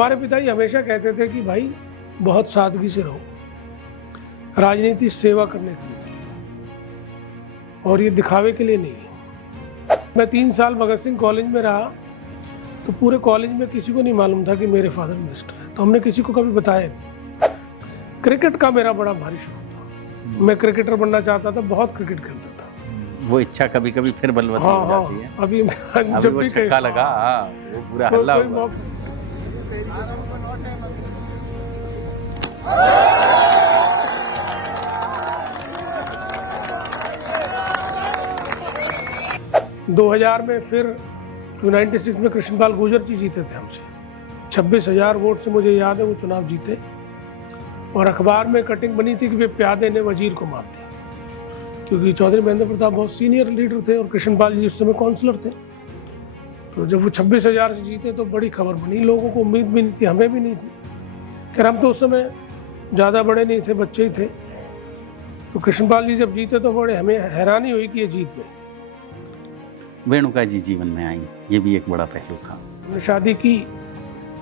हमारे पिताजी हमेशा कहते थे कि भाई बहुत सादगी से रहो, राजनीति सेवा करने के लिए और ये दिखावे के लिए नहीं है। मैं 3 साल भगत सिंह कॉलेज में रहा तो पूरे कॉलेज में किसी को नहीं मालूम था कि मेरे फादर मिनिस्टर हैं, तो हमने किसी को कभी बताया नहीं। क्रिकेट का मेरा बड़ा भारी शौक था, मैं क्रिकेटर बनना चाहता था, बहुत क्रिकेट खेलता था। वो इच्छा कभी कभी फिर बलवती हो जाती है। अभी जब वो छक्का लगा वो पूरा हल्ला हुआ। दो 2000 में फिर 96 में कृष्णपाल गुर्जर जी जीते थे हमसे, 26,000 वोट से मुझे याद है वो चुनाव जीते। और अखबार में कटिंग बनी थी कि वे प्यादे ने वजीर को मार दिया, क्योंकि चौधरी महेंद्र प्रताप बहुत सीनियर लीडर थे और कृष्णपाल जी उस समय काउंसलर थे। तो जब वो 26,000 से जीते तो बड़ी खबर बनी, लोगों को उम्मीद भी नहीं थी, हमें भी नहीं थी। खैर हम तो उस समय ज़्यादा बड़े नहीं थे, बच्चे ही थे। तो कृष्णपाल जी जब जीते तो बड़े हमें हैरानी हुई कि ये जीत गए। वेणुका जी जीवन में आई, ये भी एक बड़ा पहलू था। हमने शादी की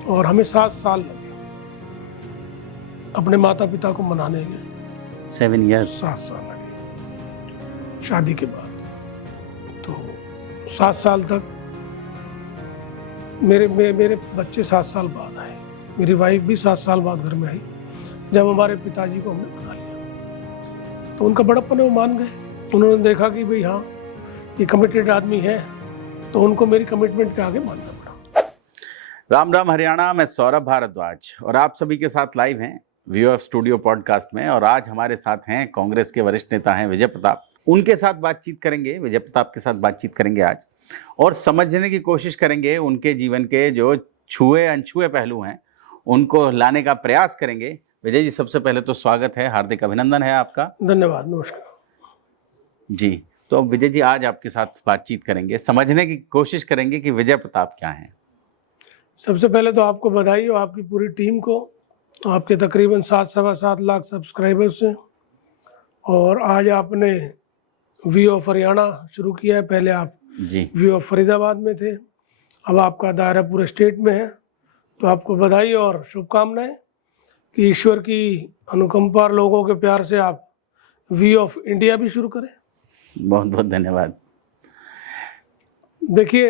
और हमें 7 साल लगे अपने माता पिता को मनाने में। 7 years 7 साल लगे शादी के बाद। तो 7 साल तक मेरे बच्चे 7 साल बाद आए, मेरी वाइफ भी 7 साल बाद घर में आई। जब हमारे पिताजी को हमने मना लिया तो उनका बड़प्पन वो मान गए। उन्होंने देखा कि भाई हाँ ये कमिटेड आदमी है, तो उनको मेरी कमिटमेंट के आगे मानना पड़ा। राम राम हरियाणा, मैं सौरभ भारद्वाज और आप सभी के साथ लाइव हैं व्यू ऑफ स्टूडियो पॉडकास्ट में। और आज हमारे साथ हैं कांग्रेस के वरिष्ठ नेता हैं विजय प्रताप। उनके साथ बातचीत करेंगे, विजय प्रताप के साथ बातचीत करेंगे आज, और समझने की कोशिश करेंगे उनके जीवन के जो छुए अनछुए पहलू हैं उनको लाने का प्रयास करेंगे। विजय जी, सबसे पहले तो स्वागत है, हार्दिक अभिनंदन है आपका। धन्यवाद, नमस्कार जी। तो विजय जी, आज आपके साथ बातचीत करेंगे, समझने की कोशिश करेंगे कि विजय प्रताप क्या हैं। सबसे पहले तो आपको बधाई हो, आपकी पूरी टीम को, आपके तकरीबन 7-7.25 लाख सब्सक्राइबर्स हैं। और आज आपने व्यू ऑफ हरियाणा शुरू किया है, पहले आप जी व्यू ऑफ फरीदाबाद में थे, अब आपका दायरा पूरे स्टेट में है। तो आपको बधाई और शुभकामनाएं कि ईश्वर की अनुकंपा और लोगों के प्यार से आप व्यू ऑफ इंडिया भी शुरू करें। बहुत बहुत धन्यवाद। देखिए,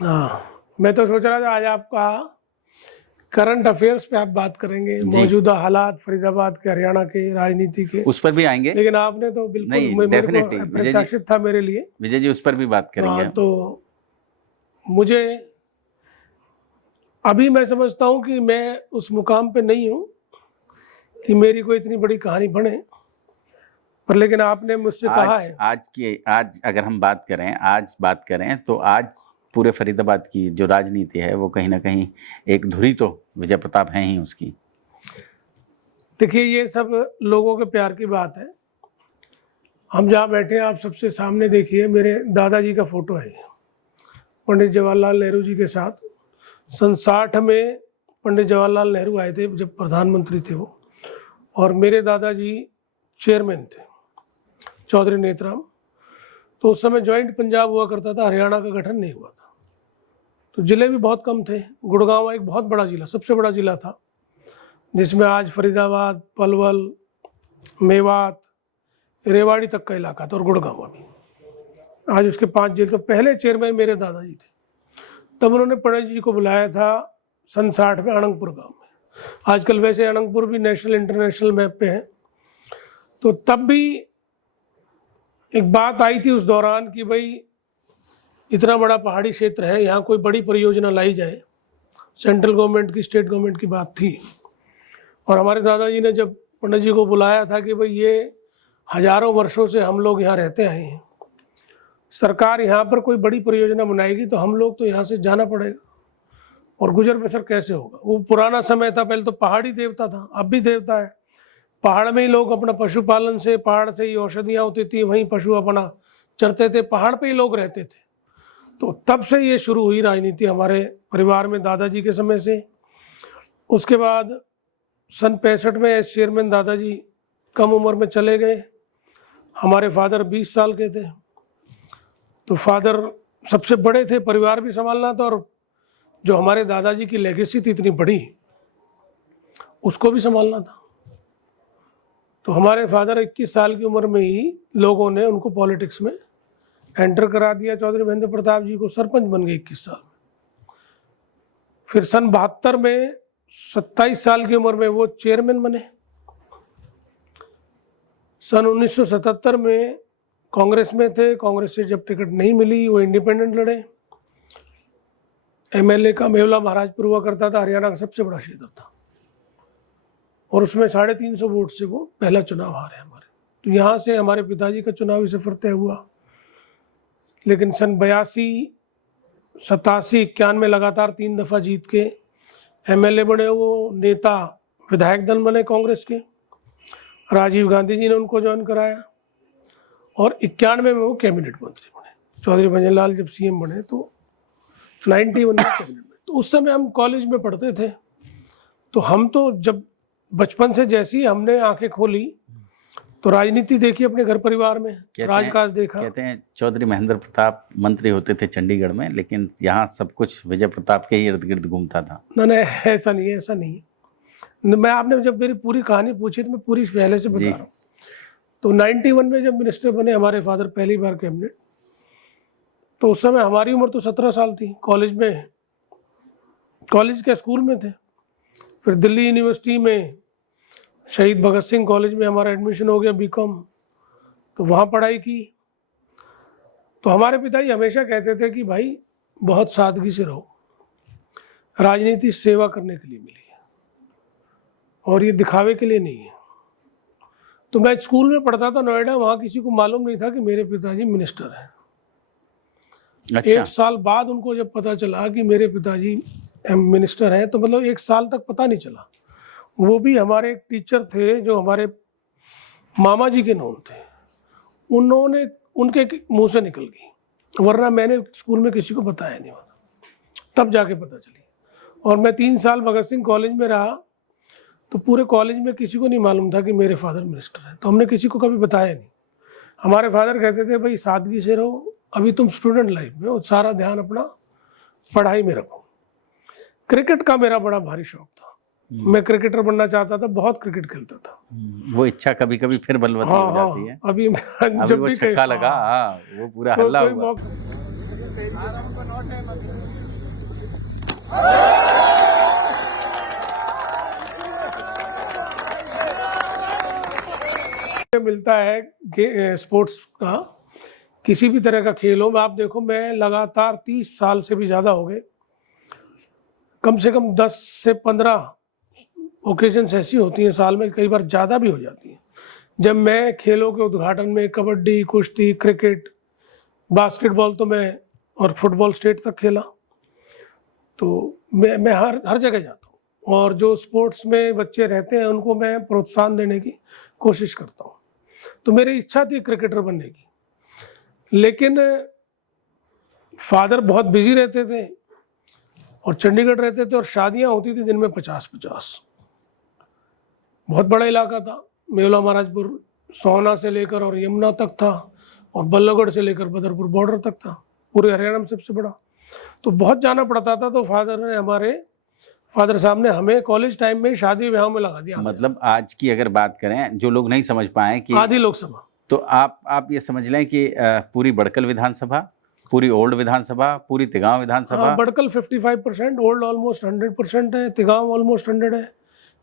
मैं तो सोच रहा था आज आपका करंट अफेयर्स पे आप बात करेंगे, मौजूदा हालात फरीदाबाद के, हरियाणा के, राजनीति के, उस पर भी आएंगे। लेकिन आपने तो बिल्कुल मेरे को अप्रत्याशित था मेरे लिए। विजय जी, उस पर भी बात करेंगे। तो मुझे अभी मैं समझता हूँ कि मैं उस मुकाम पे नहीं हूँ कि मेरी कोई इतनी बड़ी कहानी बने, पर लेकिन आपने मुझसे कहा है आज अगर हम बात करें तो आज पूरे फरीदाबाद की जो राजनीति है वो कहीं ना कहीं एक धुरी तो विजय प्रताप हैं ही उसकी। देखिए, ये सब लोगों के प्यार की बात है। हम जहाँ बैठे हैं, आप सबसे सामने देखिए, मेरे दादाजी का फोटो है, पंडित जवाहरलाल नेहरू जी के साथ। सन 60 में पंडित जवाहरलाल नेहरू आए थे जब प्रधानमंत्री थे वो, और मेरे दादाजी चेयरमैन थे, चौधरी नेतराम। तो उस समय जॉइंट पंजाब हुआ करता था, हरियाणा का गठन नहीं हुआ था, तो जिले भी बहुत कम थे। गुड़गांव एक बहुत बड़ा जिला, सबसे बड़ा जिला था, जिसमें आज फरीदाबाद, पलवल, मेवात, रेवाड़ी तक का इलाका था, और गुड़गांव भी। आज उसके 5 जिले। तो पहले चेयरमैन मेरे दादाजी थे। तब उन्होंने पंडित जी को बुलाया था सन 60 में अनंगपुर गांव में। आजकल वैसे अनंगपुर भी नेशनल इंटरनेशनल मैप पे है। तो तब भी एक बात आई थी उस दौरान कि भाई इतना बड़ा पहाड़ी क्षेत्र है, यहाँ कोई बड़ी परियोजना लाई जाए। सेंट्रल गवर्नमेंट की, स्टेट गवर्नमेंट की बात थी। और हमारे दादाजी ने जब पंडित जी को बुलाया था कि भाई ये हजारों वर्षों से हम लोग यहाँ रहते आए हैं, सरकार यहाँ पर कोई बड़ी परियोजना बनाएगी तो हम लोग तो यहाँ से जाना पड़ेगा, और गुजर बसर कैसे होगा। वो पुराना समय था, पहले तो पहाड़ी देवता था, अब भी देवता है। पहाड़ में ही लोग अपना पशुपालन से, पहाड़ से ही औषधियाँ होती थी, वहीं पशु अपना चरते थे, पहाड़ पे ही लोग रहते थे। तो तब से ये शुरू हुई राजनीति हमारे परिवार में, दादाजी के समय से। उसके बाद सन 65 में एस चेयरमैन दादाजी कम उम्र में चले गए। हमारे फादर 20 साल के थे, तो फादर सबसे बड़े थे, परिवार भी संभालना था और जो हमारे दादाजी की लेगेसी थी इतनी बड़ी, उसको भी संभालना था। तो हमारे फादर 21 साल की उम्र में ही लोगों ने उनको पॉलिटिक्स में एंटर करा दिया। चौधरी महेंद्र प्रताप जी को सरपंच बन गए 21 साल में। फिर सन 72 में 27 साल की उम्र में वो चेयरमैन बने। सन 1977 में कांग्रेस में थे, कांग्रेस से जब टिकट नहीं मिली वो इंडिपेंडेंट लड़े। एमएलए का मेवला महाराजपुर हुआ करता था, हरियाणा का सबसे बड़ा क्षेत्र था, और उसमें 350 वोट से वो पहला चुनाव हारे हमारे। तो यहाँ से हमारे पिताजी का चुनावी सफर तय हुआ। लेकिन सन 82, 87, 91 लगातार 3 दफा जीत के एमएलए बने। वो नेता विधायक दल बने कांग्रेस के, राजीव गांधी जी ने उनको ज्वाइन कराया, और 91 में वो कैबिनेट मंत्री बने। चौधरी भंजनलाल जब सीएम बने तो 91 में कैबिनेट में। तो उस समय हम कॉलेज में पढ़ते थे। तो हम तो जब बचपन से जैसी हमने आंखें खोली तो राजनीति देखी अपने घर परिवार में, राजकाज देखा। कहते हैं चौधरी महेंद्र प्रताप मंत्री होते थे चंडीगढ़ में, लेकिन यहाँ सब कुछ विजय प्रताप के ही इर्द गिर्द घूमता था। नहीं, ऐसा नहीं है, ऐसा नहीं है। मैं, आपने जब मेरी पूरी कहानी पूछी तो मैं पूरी पहले से बता रहा हूँ। तो 91 में जब मिनिस्टर बने हमारे फादर पहली बार कैबिनेट, तो उस समय हमारी उम्र तो 17 साल थी। कॉलेज के स्कूल में थे। फिर दिल्ली यूनिवर्सिटी में शहीद भगत सिंह कॉलेज में हमारा एडमिशन हो गया बीकॉम, तो वहाँ पढ़ाई की। तो हमारे पिताजी हमेशा कहते थे कि भाई बहुत सादगी से रहो, राजनीति सेवा करने के लिए मिली है और ये दिखावे के लिए नहीं है। तो मैं स्कूल में पढ़ता था नोएडा, वहाँ किसी को मालूम नहीं था कि मेरे पिताजी मिनिस्टर हैं। अच्छा। 1 साल बाद उनको जब पता चला कि मेरे पिताजी मिनिस्टर हैं, तो मतलब 1 साल तक पता नहीं चला। वो भी हमारे एक टीचर थे जो हमारे मामा जी के नोन थे, उन्होंने उनके मुंह से निकल गई, वरना मैंने स्कूल में किसी को बताया नहीं होता, तब जाके पता चली। और मैं 3 साल भगत सिंह कॉलेज में रहा, तो पूरे कॉलेज में किसी को नहीं मालूम था कि मेरे फादर मिनिस्टर हैं। तो हमने किसी को कभी बताया नहीं। हमारे फादर कहते थे भाई सादगी से रहो, अभी तुम स्टूडेंट लाइफ में हो, सारा ध्यान अपना पढ़ाई में रखो। क्रिकेट का मेरा बड़ा भारी शौक था, मैं क्रिकेटर बनना चाहता था, बहुत क्रिकेट खेलता था। वो इच्छा कभी कभी फिर बलवती हो जाती है। अभी जब वो छक्का लगा, वो पूरा हल्ला हुआ। मिलता है स्पोर्ट्स का, किसी भी तरह का खेल हो। आप देखो, मैं लगातार 30 साल से भी ज़्यादा हो गए, कम से कम 10 से 15 ओकेजन्स ऐसी होती हैं साल में, कई बार ज़्यादा भी हो जाती हैं, जब मैं खेलों के उद्घाटन में कबड्डी, कुश्ती, क्रिकेट, बास्केटबॉल तो मैं, और फुटबॉल स्टेट तक खेला। तो मैं हर जगह जाता हूँ, और जो स्पोर्ट्स में बच्चे रहते हैं उनको मैं प्रोत्साहन देने की कोशिश करता हूँ। तो मेरी इच्छा थी क्रिकेटर बनने की, लेकिन फादर बहुत बिजी रहते थे और चंडीगढ़ रहते थे, और शादियां होती थी दिन में 50-50। बहुत बड़ा इलाका था, मेवला महाराजपुर सोहना से लेकर और यमुना तक था, और बल्लभगढ़ से लेकर बदरपुर बॉर्डर तक था, पूरे हरियाणा में सबसे बड़ा। तो बहुत जाना पड़ता था। तो फादर साहब ने हमें कॉलेज टाइम में शादी ब्याह में लगा दिया। मतलब आज की अगर बात करें, जो लोग नहीं समझ पाए कि आधी लोकसभा, तो आप ये समझ लें कि पूरी बड़कल विधानसभा, पूरी ओल्ड विधानसभा, पूरी तिगांव विधानसभा। बड़कल 55%, ओल्ड ऑलमोस्ट 100% है, तिगांव ऑलमोस्ट 100 है,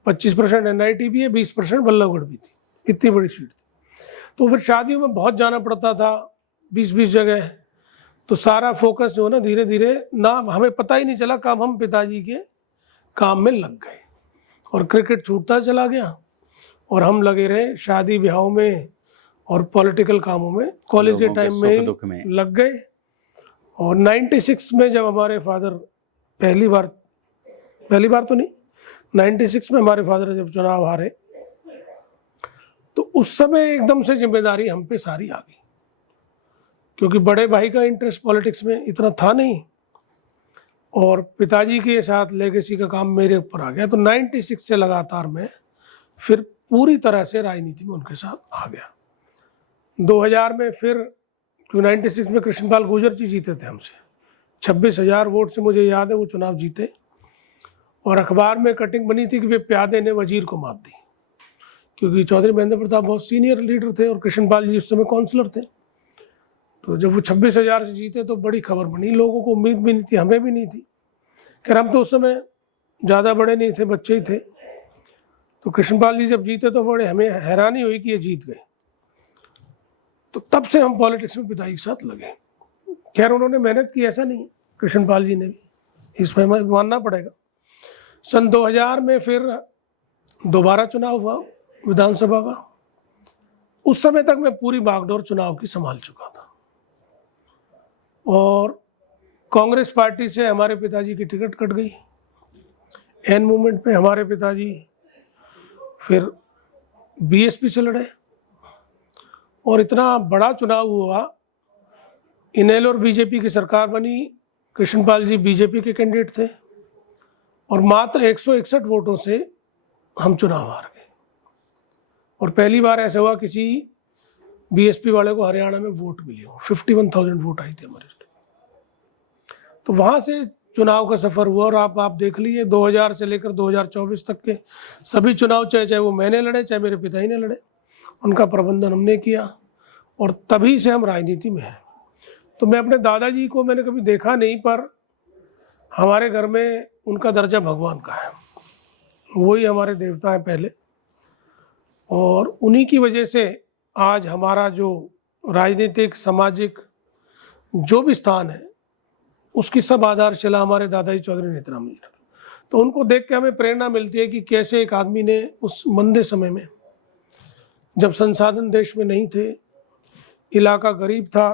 25% एनआईटी भी है, 20% बल्लभगढ़ भी थी, इतनी बड़ी सीट थी। तो फिर शादियों में बहुत जाना पड़ता था, 20-20 जगह। तो सारा फोकस जो है ना, धीरे धीरे ना, हमें पता ही नहीं चला कब हम पिताजी के काम में लग गए, और क्रिकेट छूटता चला गया, और हम लगे रहे शादी ब्याहों में और पॉलिटिकल कामों में। कॉलेज के टाइम में लग गए। और 96 में जब हमारे फादर पहली बार तो नहीं, 96 में हमारे फादर जब चुनाव हारे, तो उस समय एकदम से जिम्मेदारी हम पे सारी आ गई, क्योंकि बड़े भाई का इंटरेस्ट पॉलिटिक्स में इतना था नहीं, और पिताजी के साथ लेगेसी का काम मेरे ऊपर आ गया। तो 96 से लगातार मैं फिर पूरी तरह से राजनीति में उनके साथ आ गया। 2000 में फिर 96 में कृष्णपाल गुर्जर जी जीते थे हमसे 26,000 वोट से मुझे याद है वो चुनाव जीते। और अखबार में कटिंग बनी थी कि वे प्यादे ने वजीर को मात दी, क्योंकि चौधरी महेंद्र प्रताप बहुत सीनियर लीडर थे और कृष्णपाल जी उस समय काउंसलर थे। तो जब वो 26,000 से जीते तो बड़ी खबर बनी, लोगों को उम्मीद भी नहीं थी, हमें भी नहीं थी। खैर हम तो उस समय ज़्यादा बड़े नहीं थे, बच्चे ही थे। तो कृष्णपाल जी जब जीते तो बड़े हमें हैरानी हुई कि ये जीत गए। तो तब से हम पॉलिटिक्स में पिताजी के साथ लगे। खैर उन्होंने मेहनत की, ऐसा नहीं, कृष्णपाल जी ने भी, इसमें हमें मानना पड़ेगा। सन 2000 में फिर दोबारा चुनाव हुआ विधानसभा का। उस समय तक मैं पूरी बागडोर चुनाव की संभाल चुका था और कांग्रेस पार्टी से हमारे पिताजी की टिकट कट गई। एन मूवमेंट पे हमारे पिताजी फिर बीएसपी से लड़े और इतना बड़ा चुनाव हुआ। इनेलो और बीजेपी की सरकार बनी, कृष्णपाल जी बीजेपी के कैंडिडेट थे और मात्र 161 वोटों से हम चुनाव हार गए। और पहली बार ऐसा हुआ किसी बीएसपी वाले को हरियाणा में वोट मिली हो। 51,000 वोट आई थी हमारे स्टेट। तो वहाँ से चुनाव का सफ़र हुआ और आप देख लीजिए 2000 से लेकर 2024 तक के सभी चुनाव, चाहे वो मैंने लड़े चाहे मेरे पिताजी ने लड़े, उनका प्रबंधन हमने किया और तभी से हम राजनीति में हैं। तो मैं अपने दादाजी को मैंने कभी देखा नहीं, पर हमारे घर में उनका दर्जा भगवान का है, वही हमारे देवता हैं पहले। और उन्हीं की वजह से आज हमारा जो राजनीतिक सामाजिक जो भी स्थान है उसकी सब आधारशिला हमारे दादाजी चौधरी नेतराम जी। तो उनको देख के हमें प्रेरणा मिलती है कि कैसे एक आदमी ने उस मंदे समय में, जब संसाधन देश में नहीं थे, इलाका गरीब था,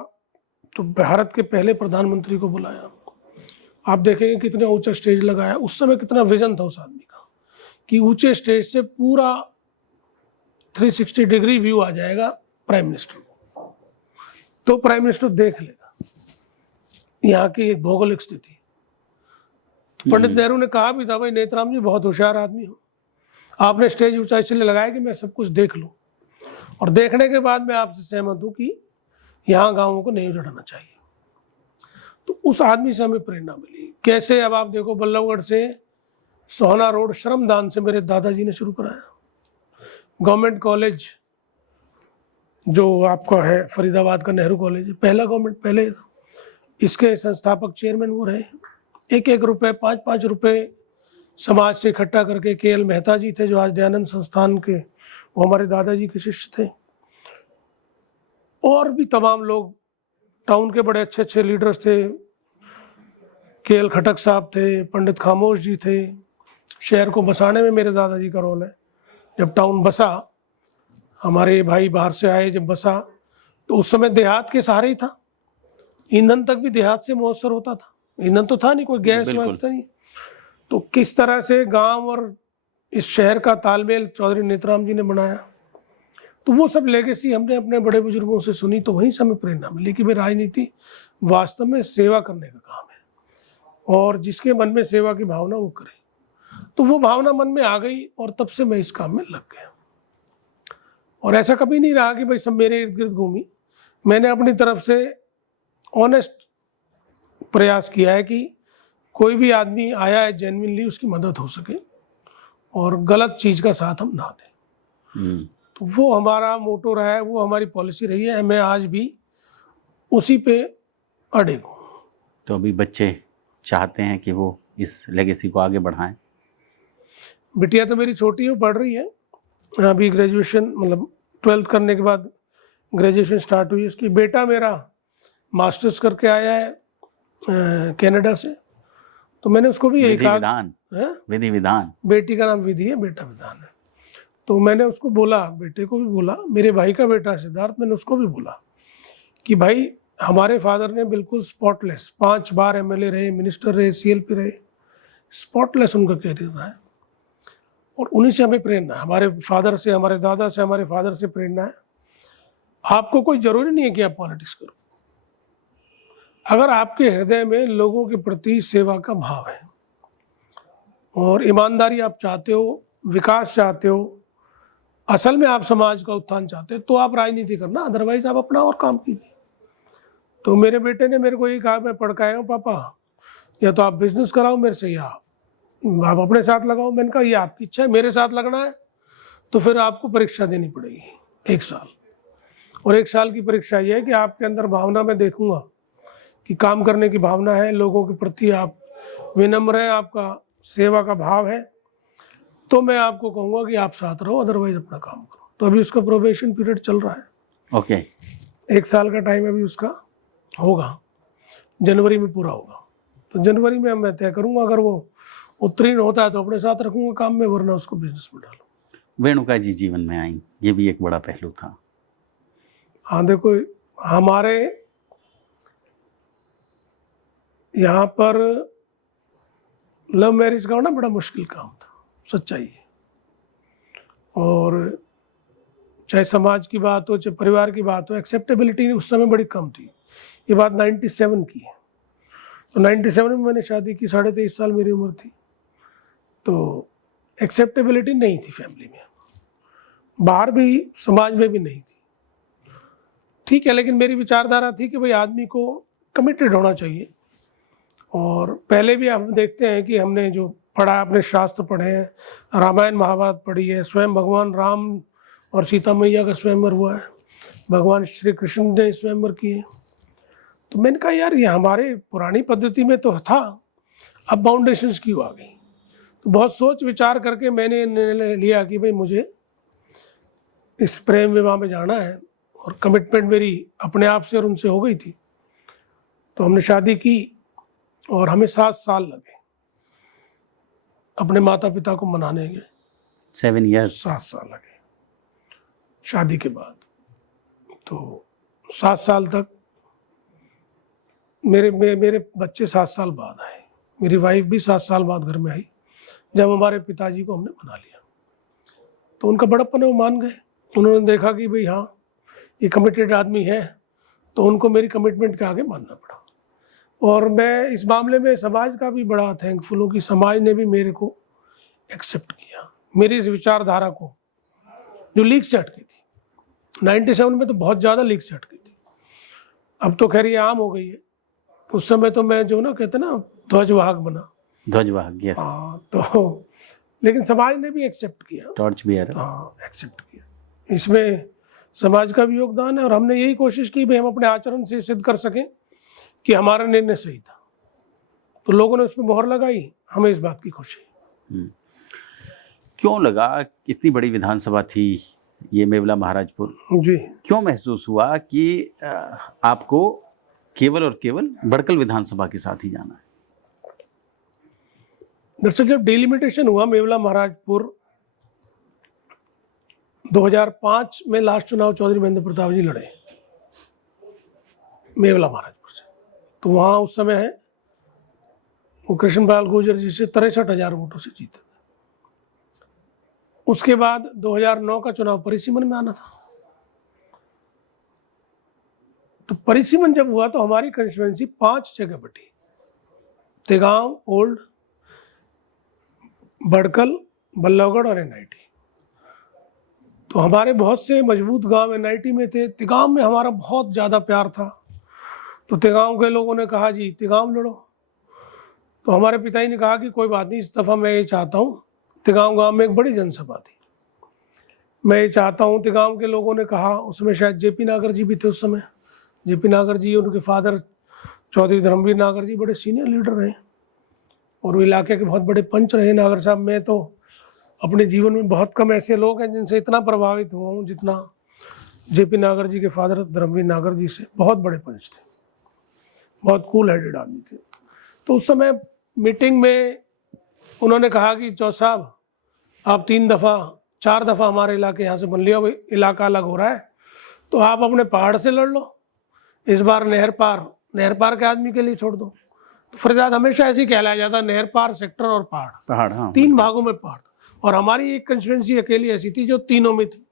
तो भारत के पहले प्रधानमंत्री को बुलाया। आप देखेंगे कितने ऊंचा स्टेज लगाया। उस समय कितना विजन था उस आदमी का कि ऊंचे स्टेज से पूरा 360 डिग्री व्यू आ जाएगा प्राइम मिनिस्टर को, तो प्राइम मिनिस्टर देख लेगा यहाँ की एक भौगोलिक स्थिति। पंडित नेहरू ने कहा भी था, भाई नेतराम जी बहुत होशियार आदमी हो, आपने स्टेज ऊंचा इसलिए लगाया कि मैं सब कुछ देख लूँ और देखने के बाद मैं आपसे सहमत हूँ कि यहाँ गाँवों को नहीं उजाड़ना चाहिए। तो उस आदमी से हमें प्रेरणा मिली। कैसे, अब आप देखो बल्लभगढ़ से सोहना रोड श्रमदान से मेरे दादाजी ने शुरू कराया। गवर्नमेंट कॉलेज जो आपका है फरीदाबाद का नेहरू कॉलेज, पहला गवर्नमेंट, पहले इसके संस्थापक चेयरमैन वो रहे। 1-1 रुपये 5-5 रुपये समाज से इकट्ठा करके KL मेहता जी थे जो आज दयानंद संस्थान के, वो हमारे दादाजी के शिष्य थे। और भी तमाम लोग, टाउन के बड़े अच्छे अच्छे लीडर्स थे। KL खटक साहब थे, पंडित खामोश जी थे। शहर को बसाने में मेरे दादाजी का रोल है। जब टाउन बसा, हमारे भाई बाहर से आए, जब बसा तो उस समय देहात के सहारे ही था। ईंधन तक भी देहात से मुयस्सर होता था, ईंधन तो था नहीं, कोई गैस था नहीं। तो किस तरह से गांव और इस शहर का तालमेल चौधरी नेतराम जी ने बनाया। तो वो सब लेगेसी हमने अपने बड़े बुजुर्गों से सुनी, तो वहीं से हमें प्रेरणा मिली कि भाई राजनीति वास्तव में सेवा करने का काम है और जिसके मन में सेवा की भावना वो करे। तो वो भावना मन में आ गई और तब से मैं इस काम में लग गया। और ऐसा कभी नहीं रहा कि भाई सब मेरे इर्द गिर्द घूमी। मैंने अपनी तरफ से ऑनेस्ट प्रयास किया है कि कोई भी आदमी आया है जेन्युइनली, उसकी मदद हो सके और गलत चीज़ का साथ हम ना दें। तो वो हमारा मोटो रहा है, वो हमारी पॉलिसी रही है। मैं आज भी उसी पे अड़े हूँ। तो अभी बच्चे चाहते हैं कि वो इस लेगेसी को आगे बढ़ाएं? बिटिया तो मेरी छोटी है, वो पढ़ रही है अभी, ग्रेजुएशन, मतलब 12th करने के बाद ग्रेजुएशन स्टार्ट हुई उसकी। बेटा मेरा मास्टर्स करके आया है कनाडा से। तो मैंने उसको भी यही कहा, विधि विधान, बेटी का नाम विधि है, बेटा विधान है। तो मैंने उसको बोला, बेटे को भी बोला, मेरे भाई का बेटा सिद्धार्थ, मैंने उसको भी बोला कि भाई हमारे फादर ने बिल्कुल स्पॉटलेस, 5 बार MLA रहे, मिनिस्टर रहे, CLP रहे, स्पॉटलेस उनका कैरियर रहा है और उन्हीं से हमें प्रेरणा है। हमारे फादर से, हमारे दादा से, हमारे फादर से प्रेरणा है। आपको कोई ज़रूरी नहीं है कि आप पॉलिटिक्स करो। अगर आपके हृदय में लोगों के प्रति सेवा का भाव है और ईमानदारी आप चाहते हो, विकास चाहते हो, असल में आप समाज का उत्थान चाहते हो, तो आप राजनीति करना, अदरवाइज आप अपना और काम कीजिए। तो मेरे बेटे ने मेरे को ये कहा, मैं पढ़ के आया हूँ पापा, या तो आप बिजनेस कराओ मेरे से या आप अपने साथ लगाओ। मैंने कहा ये आपकी इच्छा है, मेरे साथ लगना है तो फिर आपको परीक्षा देनी पड़ेगी 1 साल। और 1 साल की परीक्षा ये है कि आपके अंदर भावना मैं देखूंगा कि काम करने की भावना है, लोगों के प्रति आप विनम्र हैं, आपका सेवा का भाव है, तो मैं आपको कहूँगा कि आप साथ रहो, अदरवाइज अपना काम करो। तो अभी उसका प्रोबेशन पीरियड चल रहा है। ओके। 1 साल का टाइम अभी उसका होगा, जनवरी में पूरा होगा। तो जनवरी में मैं तय करूँगा, अगर वो उत्तीर्ण होता है तो अपने साथ रखूँगा काम में, वरना उसको बिजनेस में डालूँ। वेणुका जी जीवन में आई, ये भी एक बड़ा पहलू था। हाँ देखो, हमारे यहाँ पर लव मैरिज का होना बड़ा मुश्किल काम था, सच्चाई है। और चाहे समाज की बात हो, चाहे परिवार की बात हो, एक्सेप्टेबिलिटी उस समय बड़ी कम थी। ये बात 97 की है। तो 97 में मैंने शादी की, 23.5 साल मेरी उम्र थी। तो एक्सेप्टेबिलिटी नहीं थी फैमिली में, बाहर भी समाज में भी नहीं थी। ठीक है, लेकिन मेरी विचारधारा थी कि भाई आदमी को कमिटेड होना चाहिए। और पहले भी हम देखते हैं कि हमने जो पढ़ा, अपने शास्त्र पढ़े हैं, रामायण महाभारत पढ़ी है, स्वयं भगवान राम और सीता मैया का स्वयंवर हुआ है, भगवान श्री कृष्ण ने स्वयंवर किए। तो मैंने कहा यार ये हमारे पुरानी पद्धति में तो था, अब बाउंडेशंस क्यों आ गई। तो बहुत सोच विचार करके मैंने निर्णय लिया कि भाई मुझे इस प्रेम विवाह में जाना है, और कमिटमेंट मेरी अपने आप से और उनसे हो गई थी। तो हमने शादी की और हमें 7 साल लगे अपने माता पिता को मनाने के। 7 years। 7 साल लगे शादी के बाद। तो 7 साल तक मेरे बच्चे 7 साल बाद आए, मेरी वाइफ भी 7 साल बाद घर में आई, जब हमारे पिताजी को हमने मना लिया। तो उनका बड़प्पन है, वो मान गए। उन्होंने देखा कि भाई हाँ ये कमिटेड आदमी है, तो उनको मेरी कमिटमेंट के आगे मानना पड़ा। और मैं इस मामले में समाज का भी बड़ा थैंकफुल हूँ कि समाज ने भी मेरे को एक्सेप्ट किया, मेरी इस विचारधारा को, जो लीक से हटकी थी। 97 में तो बहुत ज़्यादा लीक से हटकी थी, अब तो खैर ये आम हो गई है। उस समय तो मैं जो ना कहते ना ध्वजवाहक बना। ध्वजवाहक, यस। हाँ, तो लेकिन समाज ने भी एक्सेप्ट किया, टॉर्च बियर। हाँ एक्सेप्ट किया। इसमें समाज का भी योगदान है, और हमने यही कोशिश की भाई हम अपने आचरण से सिद्ध कर सकें कि हमारा निर्णय सही था। तो लोगों ने उसमें मोहर लगाई, हमें इस बात की खुशी। क्यों लगा, इतनी बड़ी विधानसभा थी ये मेवला महाराजपुर, जी, क्यों महसूस हुआ कि आपको केवल और केवल बड़कल विधानसभा के साथ ही जाना है? दरअसल जब डिलिमिटेशन हुआ मेवला महाराजपुर 2005 में, लास्ट चुनाव चौधरी महेंद्र प्रताप जी लड़े मेवला महाराजपुर से। तो वहाँ उस समय है वो कृष्णपाल गुर्जर जी से 63,000 वोटों से जीते। उसके बाद 2009 का चुनाव परिसीमन में आना था। तो परिसीमन जब हुआ तो हमारी कंस्टिट्यूएंसी 5 जगह बटी, तिगांव, ओल्ड, बड़कल, बल्लभगढ़ और एनआईटी। तो हमारे बहुत से मजबूत गांव एनआईटी में थे, तिगांव में हमारा बहुत ज़्यादा प्यार था। तो तिगांव के लोगों ने कहा जी तिगांव लड़ो। तो हमारे पिताजी ने कहा कि कोई बात नहीं, इस दफ़ा मैं ये चाहता हूँ, तिगांव गांव में एक बड़ी जनसभा थी, मैं ये चाहता हूँ। तिगांव के लोगों ने कहा, उसमें शायद जेपी नागर जी भी थे उस समय। जेपी नागर जी, उनके फादर चौधरी धर्मवीर नागर जी बड़े सीनियर लीडर रहे और वो इलाके के बहुत बड़े पंच रहे नागर साहब। मैं तो अपने जीवन में बहुत कम ऐसे लोग हैं जिनसे इतना प्रभावित हुआ हूँ जितना जेपी नागर जी के फादर धर्मवीर नागर जी से। बहुत बड़े पंच थे, बहुत कूल हेडेड आदमी थे। तो उस समय मीटिंग में उन्होंने कहा कि चौ साहब आप 4 दफ़ा हमारे इलाके यहाँ से बन लिया, इलाका अलग हो रहा है, तो आप अपने पहाड़ से लड़ लो, इस बार नहर पार के आदमी के लिए छोड़ दो। तो फरीदाबाद हमेशा ऐसे ही कहलाया जाता, नहर पार, सेक्टर और पहाड़। हाँ, 3 भागों में पहाड़। और हमारी एक कंस्टिट्यूएंसी अकेली ऐसी थी जो तीनों में थी।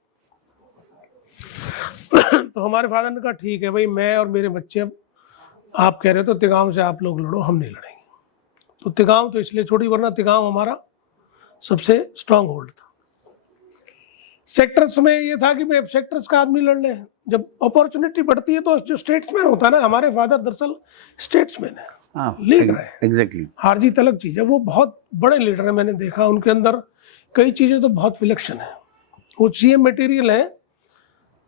तो हमारे फादर ने कहा ठीक है भाई, मैं और मेरे बच्चे, अब आप कह रहे हो तो तिगांव से आप लोग लड़ो, हम नहीं लड़ेंगे। तो तिगांव तो इसलिए छोड़ी, वरना तिगांव हमारा सबसे स्ट्रांग होल्ड था। सेक्टर्स में ये था कि भाई सेक्टर्स का आदमी लड़ ले, जब अपॉर्चुनिटी बढ़ती है तो जो स्टेट्समैन होता है ना, हमारे फादर दरअसल स्टेट्समैन है। हाँ, लीडर है। एग्जैक्टली। हार जीत अलग चीज है, वो बहुत बड़े लीडर है, मैंने देखा उनके अंदर कई चीजें तो बहुत विलक्षण है। वो सीएम मटेरियल है,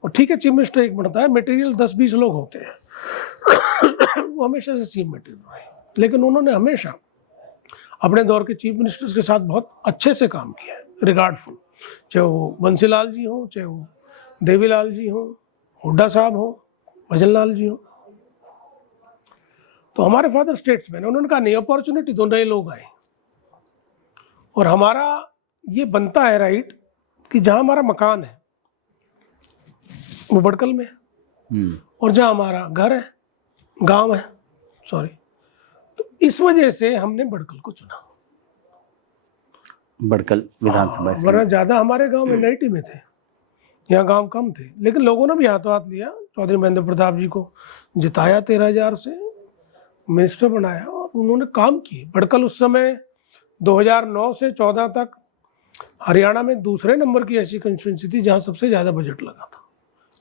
और ठीक है चीफ मिनिस्टर एक बनता है, मटेरियल 10-20 लोग होते हैं वो हमेशा से सीएम मटेरियल रहे, लेकिन उन्होंने हमेशा अपने दौर के चीफ मिनिस्टर्स के साथ बहुत अच्छे से काम किया है, रिगार्डफुल, चाहे वो बंसीलाल जी हो, चाहे वो देवीलाल जी हो, हुड्डा साहब हो, भजन लाल जी हो। तो हमारे फादर स्टेट्समैन, उन्होंने कहा नहीं अपॉर्चुनिटी तो नए लोग आए, और हमारा ये बनता है राइट कि जहां हमारा मकान है वो बड़कल में है, और जहां हमारा घर है, गांव है, सॉरी, तो इस वजह से हमने बड़कल को चुना। बड़कल विधानसभा से। वरना ज्यादा हमारे गांव में नाइटी में थे, यहाँ गांव कम थे, लेकिन लोगों ने भी हाथों हाथ लिया, चौधरी महेंद्र प्रताप जी को जिताया 13,000 से, मिनिस्टर बनाया, और उन्होंने काम किए। बड़कल उस समय 2009 से 14 तक हरियाणा में दूसरे नंबर की ऐसी कंस्टिट्यूंसी थी जहां सबसे ज्यादा बजट लगा था।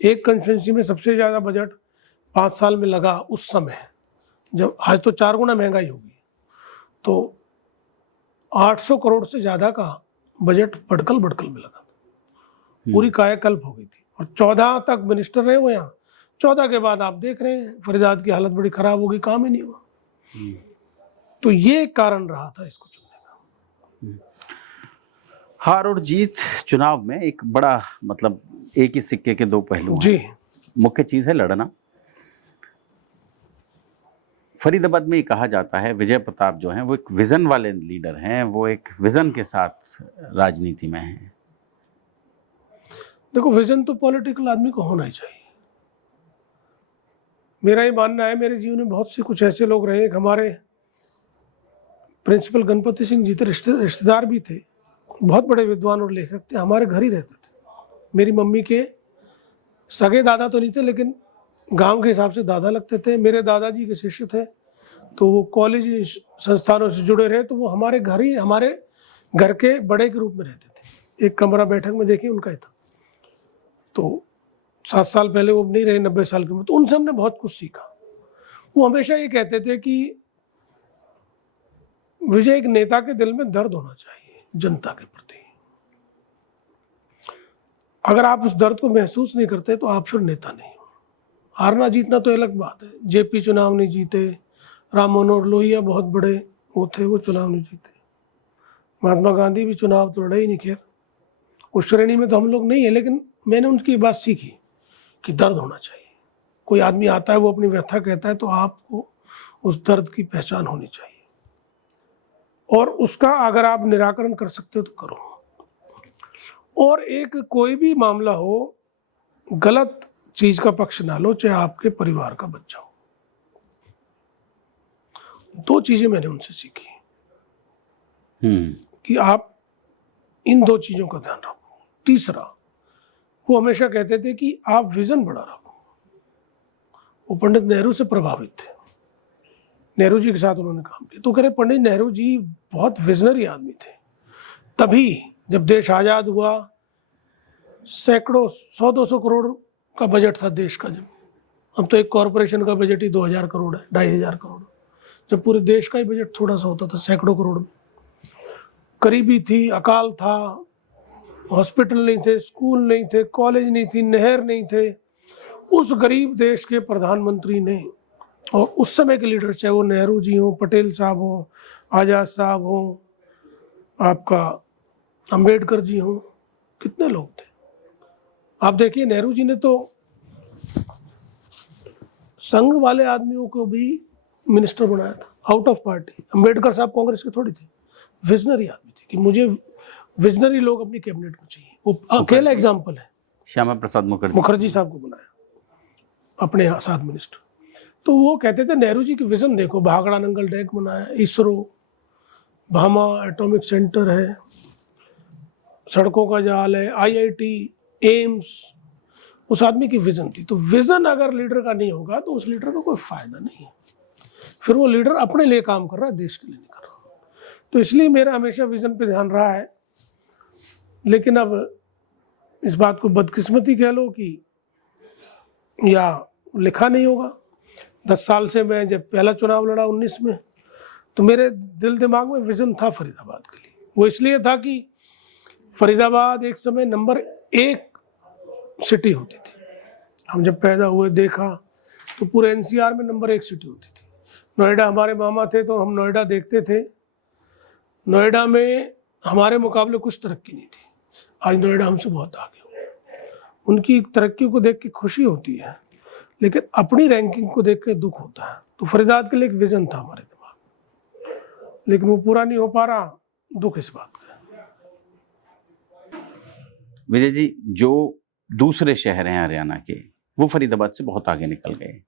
एक कंस्टिट्यूंसी में सबसे ज्यादा बजट 5 साल में लगा उस समय, जब आज तो 4 गुना महंगाई होगी, तो 800 करोड़ से ज्यादा का बजट बड़कल में लगा, पूरी कायाकल्प हो गई थी। और 14 तक मिनिस्टर रहे वो यहाँ, 14 के बाद आप देख रहे हैं फरीदाबाद की हालत बड़ी खराब हो गई, काम ही नहीं हुआ। तो ये कारण रहा था इसको चुनने का। हार और जीत चुनाव में एक बड़ा मतलब एक ही सिक्के के दो पहलू हैं। जी, मुख्य चीज है लड़ना। फरीदाबाद में ये कहा जाता है विजय प्रताप जो हैं वो एक विजन वाले लीडर हैं, वो एक विजन के साथ राजनीति में हैं। देखो विजन तो पॉलिटिकल आदमी को होना ही चाहिए। मेरा ये मानना है, मेरे जीवन में बहुत से कुछ ऐसे लोग रहे, एक हमारे प्रिंसिपल गणपति सिंह जी थे, रिश्तेदार भी थे, बहुत बड़े विद्वान और लेखक थे, हमारे घर ही रहते थे। मेरी मम्मी के सगे दादा तो नहीं थे, लेकिन गांव के हिसाब से दादा लगते थे। मेरे दादाजी के शिष्य थे, तो वो कॉलेज संस्थानों से जुड़े रहे, तो वो हमारे घर के बड़े के रूप में रहते थे। एक कमरा बैठक में देखिए उनका ही था। तो 7 साल पहले वो नहीं रहे, 90 साल के में, तो उनसे हमने बहुत कुछ सीखा। वो हमेशा ये कहते थे कि विजय, एक नेता के दिल में दर्द होना चाहिए जनता के प्रति। अगर आप उस दर्द को महसूस नहीं करते तो आप फिर नेता नहीं हो। हारना जीतना तो अलग बात है। जेपी चुनाव नहीं जीते, राम मनोहर लोहिया बहुत बड़े वो थे, वो चुनाव नहीं जीते, महात्मा गांधी भी चुनाव तो लड़े ही नहीं। खैर उस श्रेणी में तो हम लोग नहीं है, लेकिन मैंने उनकी बात सीखी कि दर्द होना चाहिए। कोई आदमी आता है, वो अपनी व्यथा कहता है, तो आपको उस दर्द की पहचान होनी चाहिए, और उसका अगर आप निराकरण कर सकते हो तो करो। और एक कोई भी मामला हो, गलत चीज का पक्ष ना लो, चाहे आपके परिवार का बच्चा हो। 2 चीजें मैंने उनसे सीखी कि आप इन 2 चीजों का ध्यान रखो। तीसरा, वो हमेशा कहते थे कि आप विजन बड़ा रखो। वो पंडित नेहरू से प्रभावित थे, नेहरू जी के साथ उन्होंने काम किया, तो कह रहे पंडित नेहरू जी बहुत विजनरी आदमी थे। तभी जब देश आजाद हुआ, सैकड़ों 100-200 करोड़ का बजट था देश का। जब अब तो एक कॉरपोरेशन का बजट ही 2000 करोड़ है, 2500 करोड़। जब पूरे देश का ही बजट थोड़ा सा होता था, सैकड़ों करोड़ में। गरीबी थी, अकाल था, हॉस्पिटल नहीं थे, स्कूल नहीं थे, कॉलेज नहीं थी, नहर नहीं थे। उस गरीब देश के प्रधानमंत्री ने, और उस समय के लीडर, चाहे वो नेहरू जी हो, पटेल साहब हो, आजाद साहब हो, आपका अंबेडकर जी हो, कितने लोग थे। आप देखिए नेहरू जी ने तो संघ वाले आदमियों को भी मिनिस्टर बनाया था, आउट ऑफ पार्टी। अंबेडकर साहब कांग्रेस के थोड़ी थे, विजनरी आदमी थे कि मुझे विजनरी लोग अपनी कैबिनेट में चाहिए। वो अकेला एग्जाम्पल है, श्यामा प्रसाद मुखर्जी साहब को बनाया अपने साथ मिनिस्टर। तो वो कहते थे नेहरू जी की विजन देखो, भाखड़ा नंगल डैम बनाया, इसरो, भामा एटॉमिक सेंटर है, सड़कों का जाल है, IIT, एम्स। उस आदमी की विजन थी। तो विजन अगर लीडर का नहीं होगा तो उस लीडर का कोई फायदा नहीं है। फिर वो लीडर अपने लिए काम कर रहा है, देश के लिए नहीं कर रहा। तो इसलिए मेरा हमेशा विजन पे ध्यान रहा है। लेकिन अब इस बात को बदकिस्मती कह लो कि या लिखा नहीं होगा, 10 साल से मैं जब पहला चुनाव लड़ा 19 में, तो मेरे दिल दिमाग में विजन था फरीदाबाद के लिए। वो इसलिए था कि फरीदाबाद एक समय नंबर 1 सिटी होती थी। हम जब पैदा हुए देखा तो पूरे एनसीआर में नंबर 1 सिटी होती थी। नोएडा, हमारे मामा थे तो हम नोएडा देखते थे। नोएडा में हमारे मुकाबले कुछ तरक्की नहीं थी। आज नोएडा हमसे बहुत आगे हो गया। उनकी तरक्की को देख के खुशी होती है, लेकिन अपनी रैंकिंग को देख के दुख होता है। तो फरीदाबाद के लिए एक विजन था हमारे दिमाग में, लेकिन वो पूरा नहीं हो पा रहा। दुख इस बात का। विजय जी, जो दूसरे शहर हैं हरियाणा के, वो फरीदाबाद से बहुत आगे निकल गए।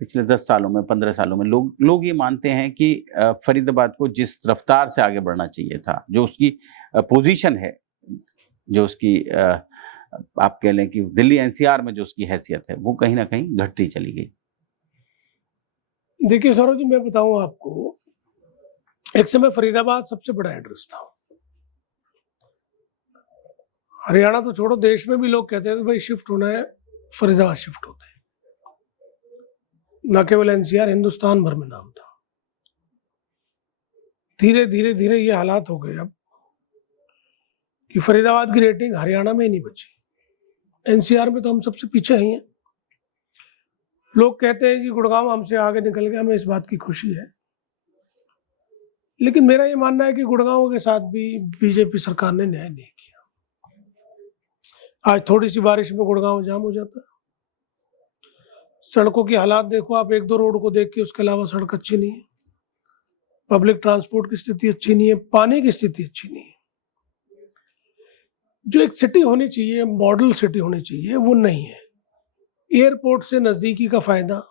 पिछले 10 सालों में, 15 सालों में लोग ये मानते हैं कि फरीदाबाद को जिस रफ्तार से आगे बढ़ना चाहिए था, जो उसकी पोजीशन है, जो उसकी आप कह लें कि दिल्ली एनसीआर में जो उसकी हैसियत है, वो कहीं ना कहीं घटती चली गई। देखिए सौरभ जी, मैं बताऊं आपको, एक समय फरीदाबाद सबसे बड़ा एड्रेस था। हरियाणा तो छोड़ो, देश में भी लोग कहते थे भाई शिफ्ट होना है, फरीदाबाद शिफ्ट होते हैं। न केवल एनसीआर, हिंदुस्तान भर में नाम था। धीरे धीरे धीरे ये हालात हो गए अब कि फरीदाबाद की रेटिंग हरियाणा में ही नहीं बची। एनसीआर में तो हम सबसे पीछे ही हैं। लोग कहते हैं कि गुड़गांव हमसे आगे निकल गया, हमें इस बात की खुशी है। लेकिन मेरा ये मानना है कि गुड़गांव के साथ भी बीजेपी सरकार ने न्याय नहीं किया। आज थोड़ी सी बारिश में गुड़गांव जाम हो जाता है। सड़कों की हालात देखो आप, 1-2 रोड को देख के, उसके अलावा सड़क अच्छी नहीं है। पब्लिक ट्रांसपोर्ट की स्थिति अच्छी नहीं है, पानी की स्थिति अच्छी नहीं है। जो एक सिटी होनी चाहिए, मॉडल सिटी होनी चाहिए, वो नहीं है। एयरपोर्ट से नजदीकी का फायदा,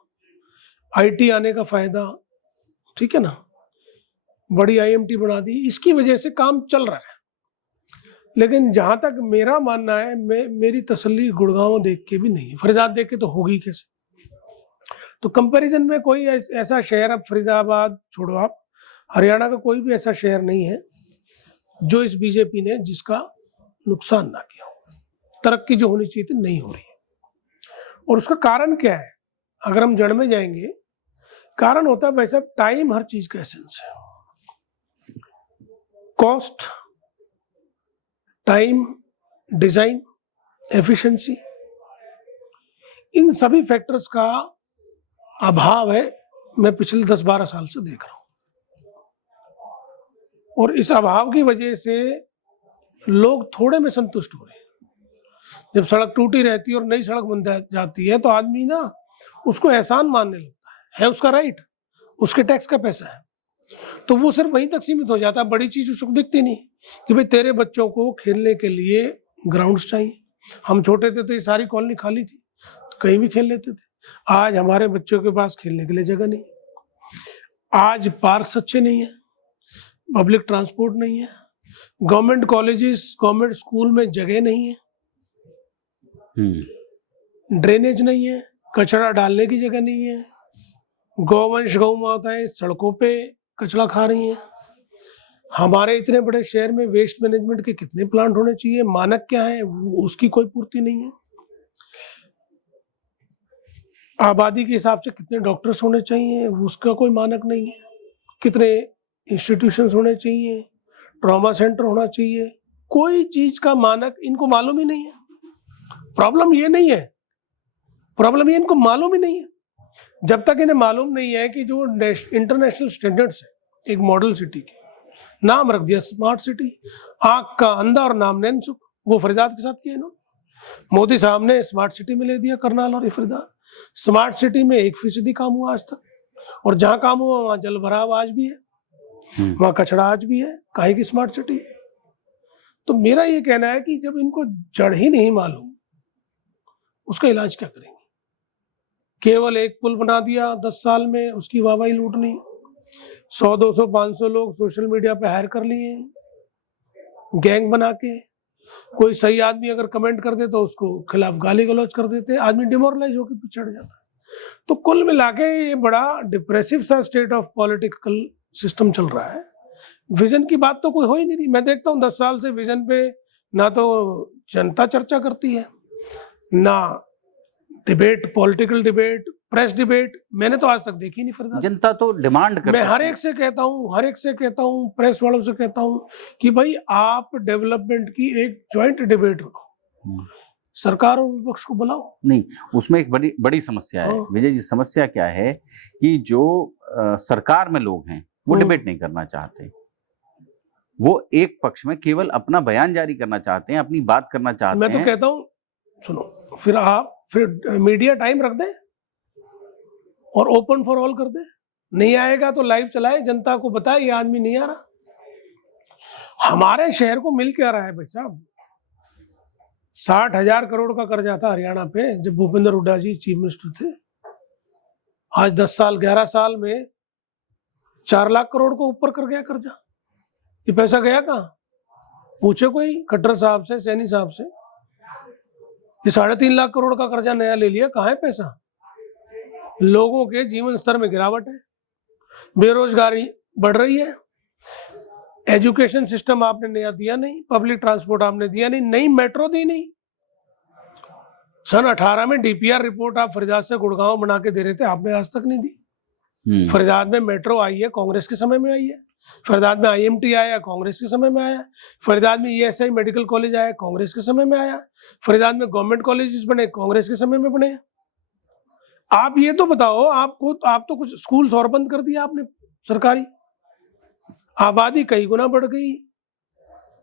आईटी आने का फायदा, ठीक है ना, बड़ी आईएमटी बना दी, इसकी वजह से काम चल रहा है। लेकिन जहां तक मेरा मानना है, मेरी तसल्ली गुड़गांव देख के भी नहीं है, फरीदाबाद देख के तो होगी कैसे। तो कंपैरिजन में कोई ऐसा शहर, अब फरीदाबाद छोड़ो आप, हरियाणा का कोई भी ऐसा शहर नहीं है जो इस बीजेपी ने जिसका नुकसान ना किया हो। तरक्की जो होनी चाहिए थी नहीं हो रही है। और उसका कारण क्या है? अगर हम जड़ में जाएंगे, कारण होता है भाई साहब, टाइम हर चीज का एसेंस है। कॉस्ट, टाइम, डिजाइन, एफिशिएंसी, इन सभी फैक्टर्स का अभाव है, मैं पिछले 10-12 साल से देख रहा हूं। और इस अभाव की वजह से लोग थोड़े में संतुष्ट हो रहे हैं। जब सड़क टूटी रहती है और नई सड़क बन जाती है तो आदमी ना उसको एहसान मानने लगता है उसका राइट, उसके टैक्स का पैसा है, तो वो सिर्फ वहीं तक सीमित हो जाता है। बड़ी चीज उसको दिखती नहीं कि भाई तेरे बच्चों को खेलने के लिए ग्राउंड्स चाहिए। हम छोटे थे तो ये सारी कॉलोनी खाली थी, तो कहीं भी खेल लेते थे। आज हमारे बच्चों के पास खेलने के लिए जगह नहीं, आज पार्क अच्छे नहीं है, पब्लिक ट्रांसपोर्ट नहीं है, गवर्नमेंट कॉलेजेस, गवर्नमेंट स्कूल में जगह नहीं है, ड्रेनेज नहीं है, कचरा डालने की जगह नहीं है, गौवंश गौ माताएं सड़कों पे कचरा खा रही हैं। हमारे इतने बड़े शहर में वेस्ट मैनेजमेंट के कितने प्लांट होने चाहिए, मानक क्या है, उसकी कोई पूर्ति नहीं है। आबादी के हिसाब से कितने डॉक्टर्स होने चाहिए, उसका कोई मानक नहीं है। कितने इंस्टीट्यूशंस होने चाहिए, ट्रॉमा सेंटर होना चाहिए, कोई चीज का मानक इनको मालूम ही नहीं है। प्रॉब्लम ये नहीं है, प्रॉब्लम ये इनको मालूम ही नहीं है। जब तक इन्हें मालूम नहीं है कि जो इंटरनेशनल स्टैंडर्ड्स है एक मॉडल सिटी की, नाम रख दिया स्मार्ट सिटी, आंख का अंधा और नाम नैनसुख, वो फरीदाबाद के साथ किया इन्होंने। मोदी साहब ने स्मार्ट सिटी में ले दिया करनाल और फरीदाबाद। स्मार्ट सिटी में 1% काम हुआ आज तक, और जहां काम हुआ वहां जल भराव आज भी है, वहां कचरा आज भी है, काहे की स्मार्ट सिटी। तो मेरा ये कहना है कि जब इनको जड़ ही नहीं मालूम, उसका इलाज क्या करेंगे। केवल एक पुल बना दिया 10 साल में, उसकी वाहवाही लूटनी, 100, 200, 500 लोग सोशल मीडिया पे हायर कर लिए गैंग बना के। कोई सही आदमी अगर कमेंट कर दे तो उसको खिलाफ गाली गलौज कर देते, आदमी डिमोरलाइज होकर पीछे हट जाता है। तो कुल मिला के ये बड़ा डिप्रेसिव सा स्टेट ऑफ पॉलिटिकल सिस्टम चल रहा है। विजन की बात तो कोई हो ही नहीं रही। मैं देखता हूँ 10 साल से विजन पे ना तो जनता चर्चा करती है, ना debate, political debate, press debate मैंने तो आज तक देखी नहीं फरीदाबाद। जनता तो डिमांड कर मैं सकती हर है। एक से कहता हूँ, प्रेस वालों से कहता हूँ कि भाई आप डेवलपमेंट की एक ज्वाइंट डिबेट रखो, सरकार और विपक्ष को बुलाओ। नहीं, उसमें एक बड़ी बड़ी समस्या है हाँ। विजय जी। समस्या क्या है कि जो सरकार में लोग हैं वो हम्म। डिबेट नहीं करना चाहते। वो एक पक्ष में केवल अपना बयान जारी करना चाहते हैं, अपनी बात करना चाहते मैं तो हैं। कहता हूँ सुनो, फिर मीडिया टाइम रख दे और ओपन फॉर ऑल कर दे। नहीं आएगा तो लाइव चलाए, जनता को बताए ये आदमी नहीं आ रहा। हमारे शहर को मिल क्या रहा है भाई साहब? 60,000 करोड़ का कर्जा था हरियाणा पे जब भूपेंद्र हुड्डा जी चीफ मिनिस्टर थे। आज 10 साल 11 साल में 4 लाख करोड़ को ऊपर कर गया कर्जा। ये पैसा गया कहाँ? पूछे कोई खट्टर साहब से, सैनी साहब से। ये 3.5 लाख करोड़ का कर्जा नया ले लिया, कहाँ है पैसा? लोगों के जीवन स्तर में गिरावट है, बेरोजगारी बढ़ रही है, एजुकेशन सिस्टम आपने नया दिया नहीं, पब्लिक ट्रांसपोर्ट आपने दिया नहीं, नई मेट्रो दी नहीं। सन 18 में डीपीआर रिपोर्ट आप फरीदाबाद से गुड़गांव बना के दे रहे थे, आपने आज तक नहीं दी। फरीदाबाद में मेट्रो आई है, कांग्रेस के समय में आई है। फरीदाबाद में आईएमटी आया, कांग्रेस के समय में आया। फरीदाबाद में ईएसआई मेडिकल कॉलेज आया, कांग्रेस के समय में आया। फरीदाबाद में गवर्नमेंट कॉलेजेस बने, कांग्रेस के समय में बने। आप ये तो बताओ, आप तो कुछ स्कूल्स और बंद कर दिया आपने सरकारी। आबादी कई गुना बढ़ गई,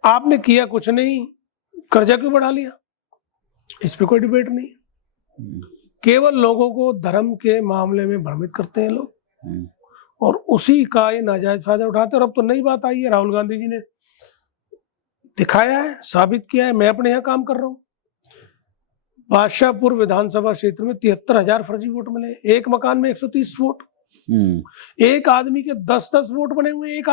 आपने किया कुछ नहीं, कर्जा क्यों बढ़ा लिया? इस पे कोई डिबेट नहीं। केवल लोगों को धर्म के मामले में भ्रमित करते हैं लोग और उसी का ये नाजायज फायदा उठाते हैं। और अब तो नई बात आई है, राहुल गांधी जी ने दिखाया है, साबित किया है। मैं अपने यहाँ काम कर रहा हूँ, बादशाहपुर विधानसभा क्षेत्र में 73,000 फर्जी वोट मिले। एक मकान में 130 वोट, एक आदमी के 10-10 वोट बने हुए। एक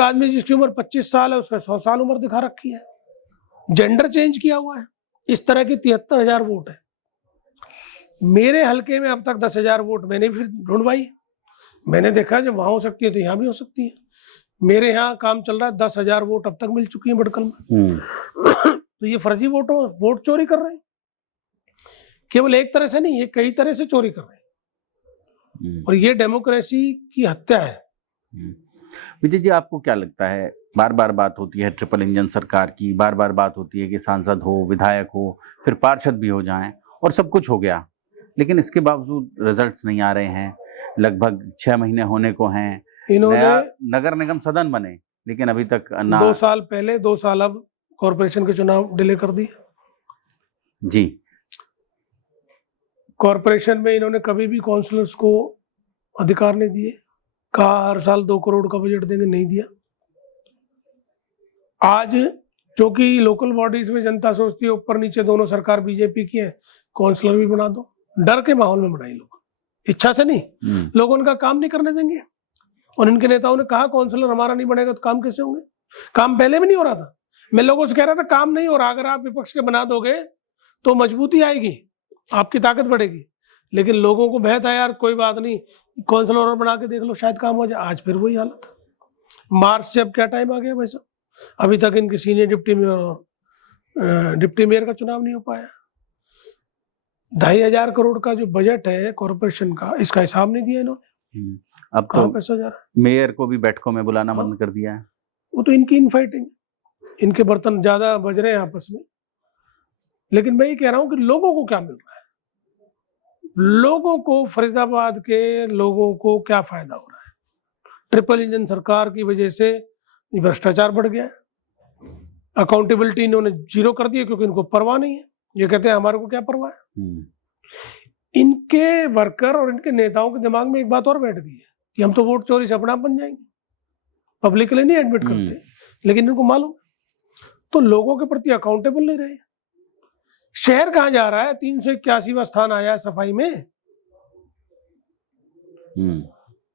आदमी जिसकी उम्र 25 साल है उसका 100 साल उम्र दिखा रखी है, जेंडर चेंज किया हुआ है। इस तरह की 73,000 वोट है। मेरे हलके में अब तक 10,000 वोट मैंने फिर ढूंढवाई। मैंने देखा जब वहां हो सकती है तो यहाँ भी हो सकती है। मेरे यहाँ काम चल रहा है, 10,000 वोट अब तक मिल चुकी है बड़कल में। तो ये फर्जी वोट चोरी कर रहे हैं। केवल एक तरह से नहीं, ये कई तरह से चोरी कर रहे हैं और ये डेमोक्रेसी की हत्या है। विजय जी, आपको क्या लगता है, बार बार बात होती है ट्रिपल इंजन सरकार की, बार बार बात होती है कि सांसद हो, विधायक हो, फिर पार्षद भी हो जाएं और सब कुछ हो गया, लेकिन इसके बावजूद रिजल्ट्स नहीं आ रहे हैं। लगभग 6 महीने होने को हैं, इन्होंने नगर निगम सदन बने लेकिन अभी तक ना। 2 साल पहले 2 साल अब कॉरपोरेशन के चुनाव डिले कर दिए जी। कॉरपोरेशन में इन्होंने कभी भी काउंसलर्स को अधिकार नहीं दिए। कहा हर साल 2 करोड़ का बजट देंगे, नहीं दिया। आज जो कि लोकल बॉडीज में जनता सोचती है ऊपर नीचे दोनों सरकार बीजेपी की है, काउंसलर भी बना दो। डर के माहौल में बनाई लोग, इच्छा से नहीं। लोग उनका काम नहीं करने देंगे और इनके नेताओं ने कहा काउंसलर हमारा नहीं बनेगा तो काम कैसे होंगे? काम पहले भी नहीं हो रहा था। मैं लोगों से कह रहा था काम नहीं हो रहा, अगर आप विपक्ष के बना दोगे तो मजबूती आएगी, आपकी ताकत बढ़ेगी। लेकिन लोगों को भय था, यार कोई बात नहीं, काउंसलर और बना के देख लो शायद काम हो जाए। आज फिर वही हालत है। मार्च से अब क्या टाइम आ गया भाई साहब, अभी तक इनके सीनियर डिप्टी मेयर का चुनाव नहीं हो पाया। 2,500 करोड़ का जो बजट है कॉर्पोरेशन का, इसका हिसाब नहीं दिया इन्होंने। अब कहाँ तो पैसा जा रहा है? मेयर को भी बैठकों में बुलाना बंद कर दिया है। वो तो इनकी इनफाइटिंग, इनके बर्तन ज्यादा बज रहे हैं आपस में। लेकिन मैं ये कह रहा हूं कि लोगों को क्या मिल रहा है, लोगों को, फरीदाबाद के लोगों को क्या फायदा हो रहा है? ट्रिपल इंजन सरकार की वजह से भ्रष्टाचार बढ़ गया, अकाउंटेबिलिटी इन्होंने जीरो कर दी क्योंकि इनको परवाह नहीं है। ये कहते हैं हमारे को क्या परवाह है। इनके वर्कर और इनके नेताओं के दिमाग में एक बात और बैठ गई है कि हम तो वोट चोरी से अपना आप बन जाएंगे, पब्लिक के लिए नहीं एडमिट करते, लेकिन इनको मालूम। तो लोगों के प्रति अकाउंटेबल नहीं रहे। शहर कहां जा रहा है? 381वां स्थान आया है सफाई में।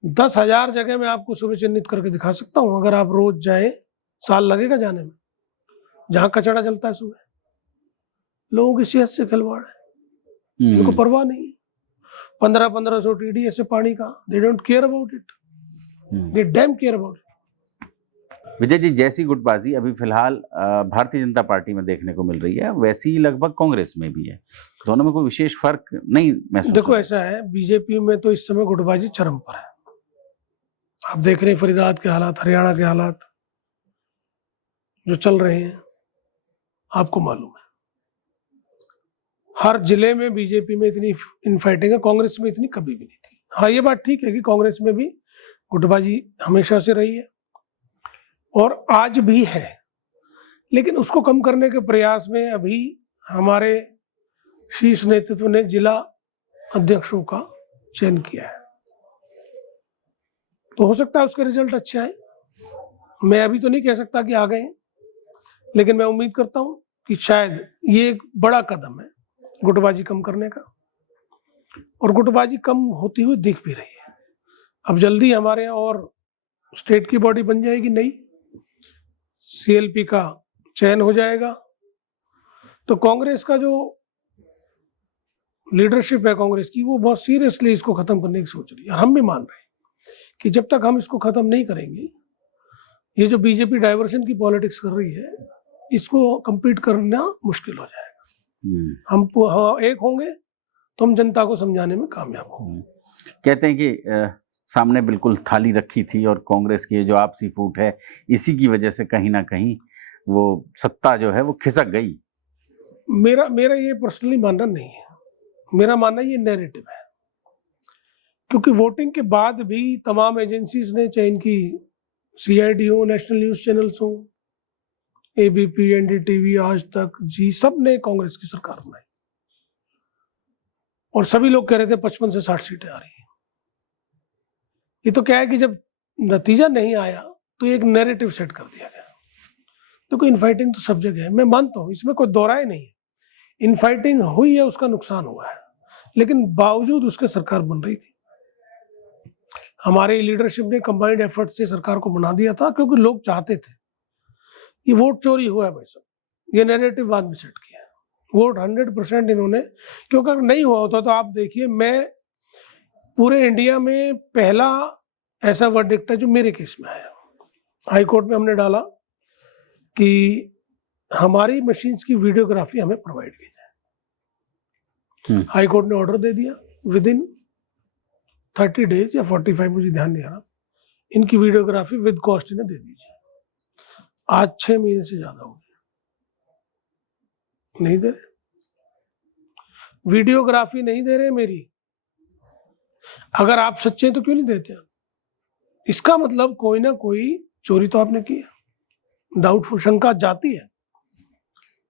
10,000 जगह मैं आपको सुबह चिन्हित करके दिखा सकता हूं, अगर आप रोज जाए, साल लगेगा जाने में, जहां कचरा जलता है सुबह। लोगों की सेहत से खिलवाड़ है, इनको परवाह नहीं है। 1500 TDS से पानी का, they don't care about it, they damn care about it. Vijay ji, जैसी गुटबाजी अभी फिलहाल भारतीय जनता पार्टी में देखने को मिल रही है, वैसी ही लगभग कांग्रेस में भी है। दोनों में कोई विशेष फर्क नहीं महसूस देखो होता? ऐसा है, बीजेपी में तो इस समय गुटबाजी चरम पर है। आप देख रहे हैं फरीदाबाद के हालात, हरियाणा के हालात जो चल रहे हैं, आपको मालूम है। हर जिले में बीजेपी में इतनी इनफाइटिंग है, कांग्रेस में इतनी कभी भी नहीं थी। हाँ, ये बात ठीक है कि कांग्रेस में भी गुटबाजी हमेशा से रही है और आज भी है, लेकिन उसको कम करने के प्रयास में अभी हमारे शीर्ष नेतृत्व ने जिला अध्यक्षों का चयन किया है, तो हो सकता है उसके रिजल्ट अच्छे आए। मैं अभी तो नहीं कह सकता कि आ गए हैं, लेकिन मैं उम्मीद करता हूं कि शायद ये एक बड़ा कदम है गुटबाजी कम करने का, और गुटबाजी कम होती हुई दिख भी रही है। अब जल्दी हमारे यहाँ और स्टेट की बॉडी बन जाएगी, नई सीएलपी का चयन हो जाएगा, तो कांग्रेस का जो लीडरशिप है कांग्रेस की, वो बहुत सीरियसली इसको खत्म करने की सोच रही है। हम भी मान रहे हैं कि जब तक हम इसको खत्म नहीं करेंगे, ये जो बीजेपी डाइवर्शन की पॉलिटिक्स कर रही है, इसको कम्पीट करना मुश्किल हो जाएगा। हम एक होंगे तो हम जनता को समझाने में कामयाब होंगे। कहते हैं कि सामने बिल्कुल थाली रखी थी और कांग्रेस की जो आपसी फूट है, इसी की वजह से कहीं ना कहीं वो सत्ता जो है वो खिसक गई। मेरा ये पर्सनली मानना नहीं है, मेरा मानना ये नैरेटिव है, क्योंकि वोटिंग के बाद भी तमाम एजेंसीज ने, चाहे इनकी सीआईडी हो, नेशनल न्यूज चैनल्स हो, एबीपी, एनडीटीवी, आज तक, जी, सब ने कांग्रेस की सरकार बनाई और सभी लोग कह रहे थे 55 से 60 सीटें आ रही हैं। ये तो क्या है कि जब नतीजा नहीं आया तो एक नैरेटिव सेट कर दिया गया। तो कोई इनफाइटिंग तो सब जगह है, मैं मानता हूं, इसमें कोई दोहराए नहीं है। इनफाइटिंग हुई है, उसका नुकसान हुआ है, लेकिन बावजूद उसके सरकार बन रही थी। हमारे लीडरशिप ने कंबाइंड एफर्ट से सरकार को बना दिया था, क्योंकि लोग चाहते थे। ये वोट चोरी हुआ है भाई साहब, ये नैरेटिव बाद में सेट किया है। वोट 100% इन्होंने, क्योंकि अगर नहीं हुआ होता तो आप देखिए, मैं पूरे इंडिया में पहला ऐसा वर्डिक्ट है जो मेरे केस में आया। हाई कोर्ट में हमने डाला कि हमारी मशीन्स की वीडियोग्राफी हमें प्रोवाइड की जाए। हाई कोर्ट ने ऑर्डर दे दिया, विद इन 30 डेज या 45, मुझे ध्यान नहीं आ रहा, इनकी वीडियोग्राफी विद कॉस्ट इन्हें दे दीजिए। आज 6 महीने से ज्यादा हो गया, नहीं दे रहे, वीडियोग्राफी नहीं दे रहे मेरी। अगर आप सच्चे हैं तो क्यों नहीं देते? इसका मतलब कोई ना कोई चोरी तो आपने की है। डाउटफुल, शंका जाती है।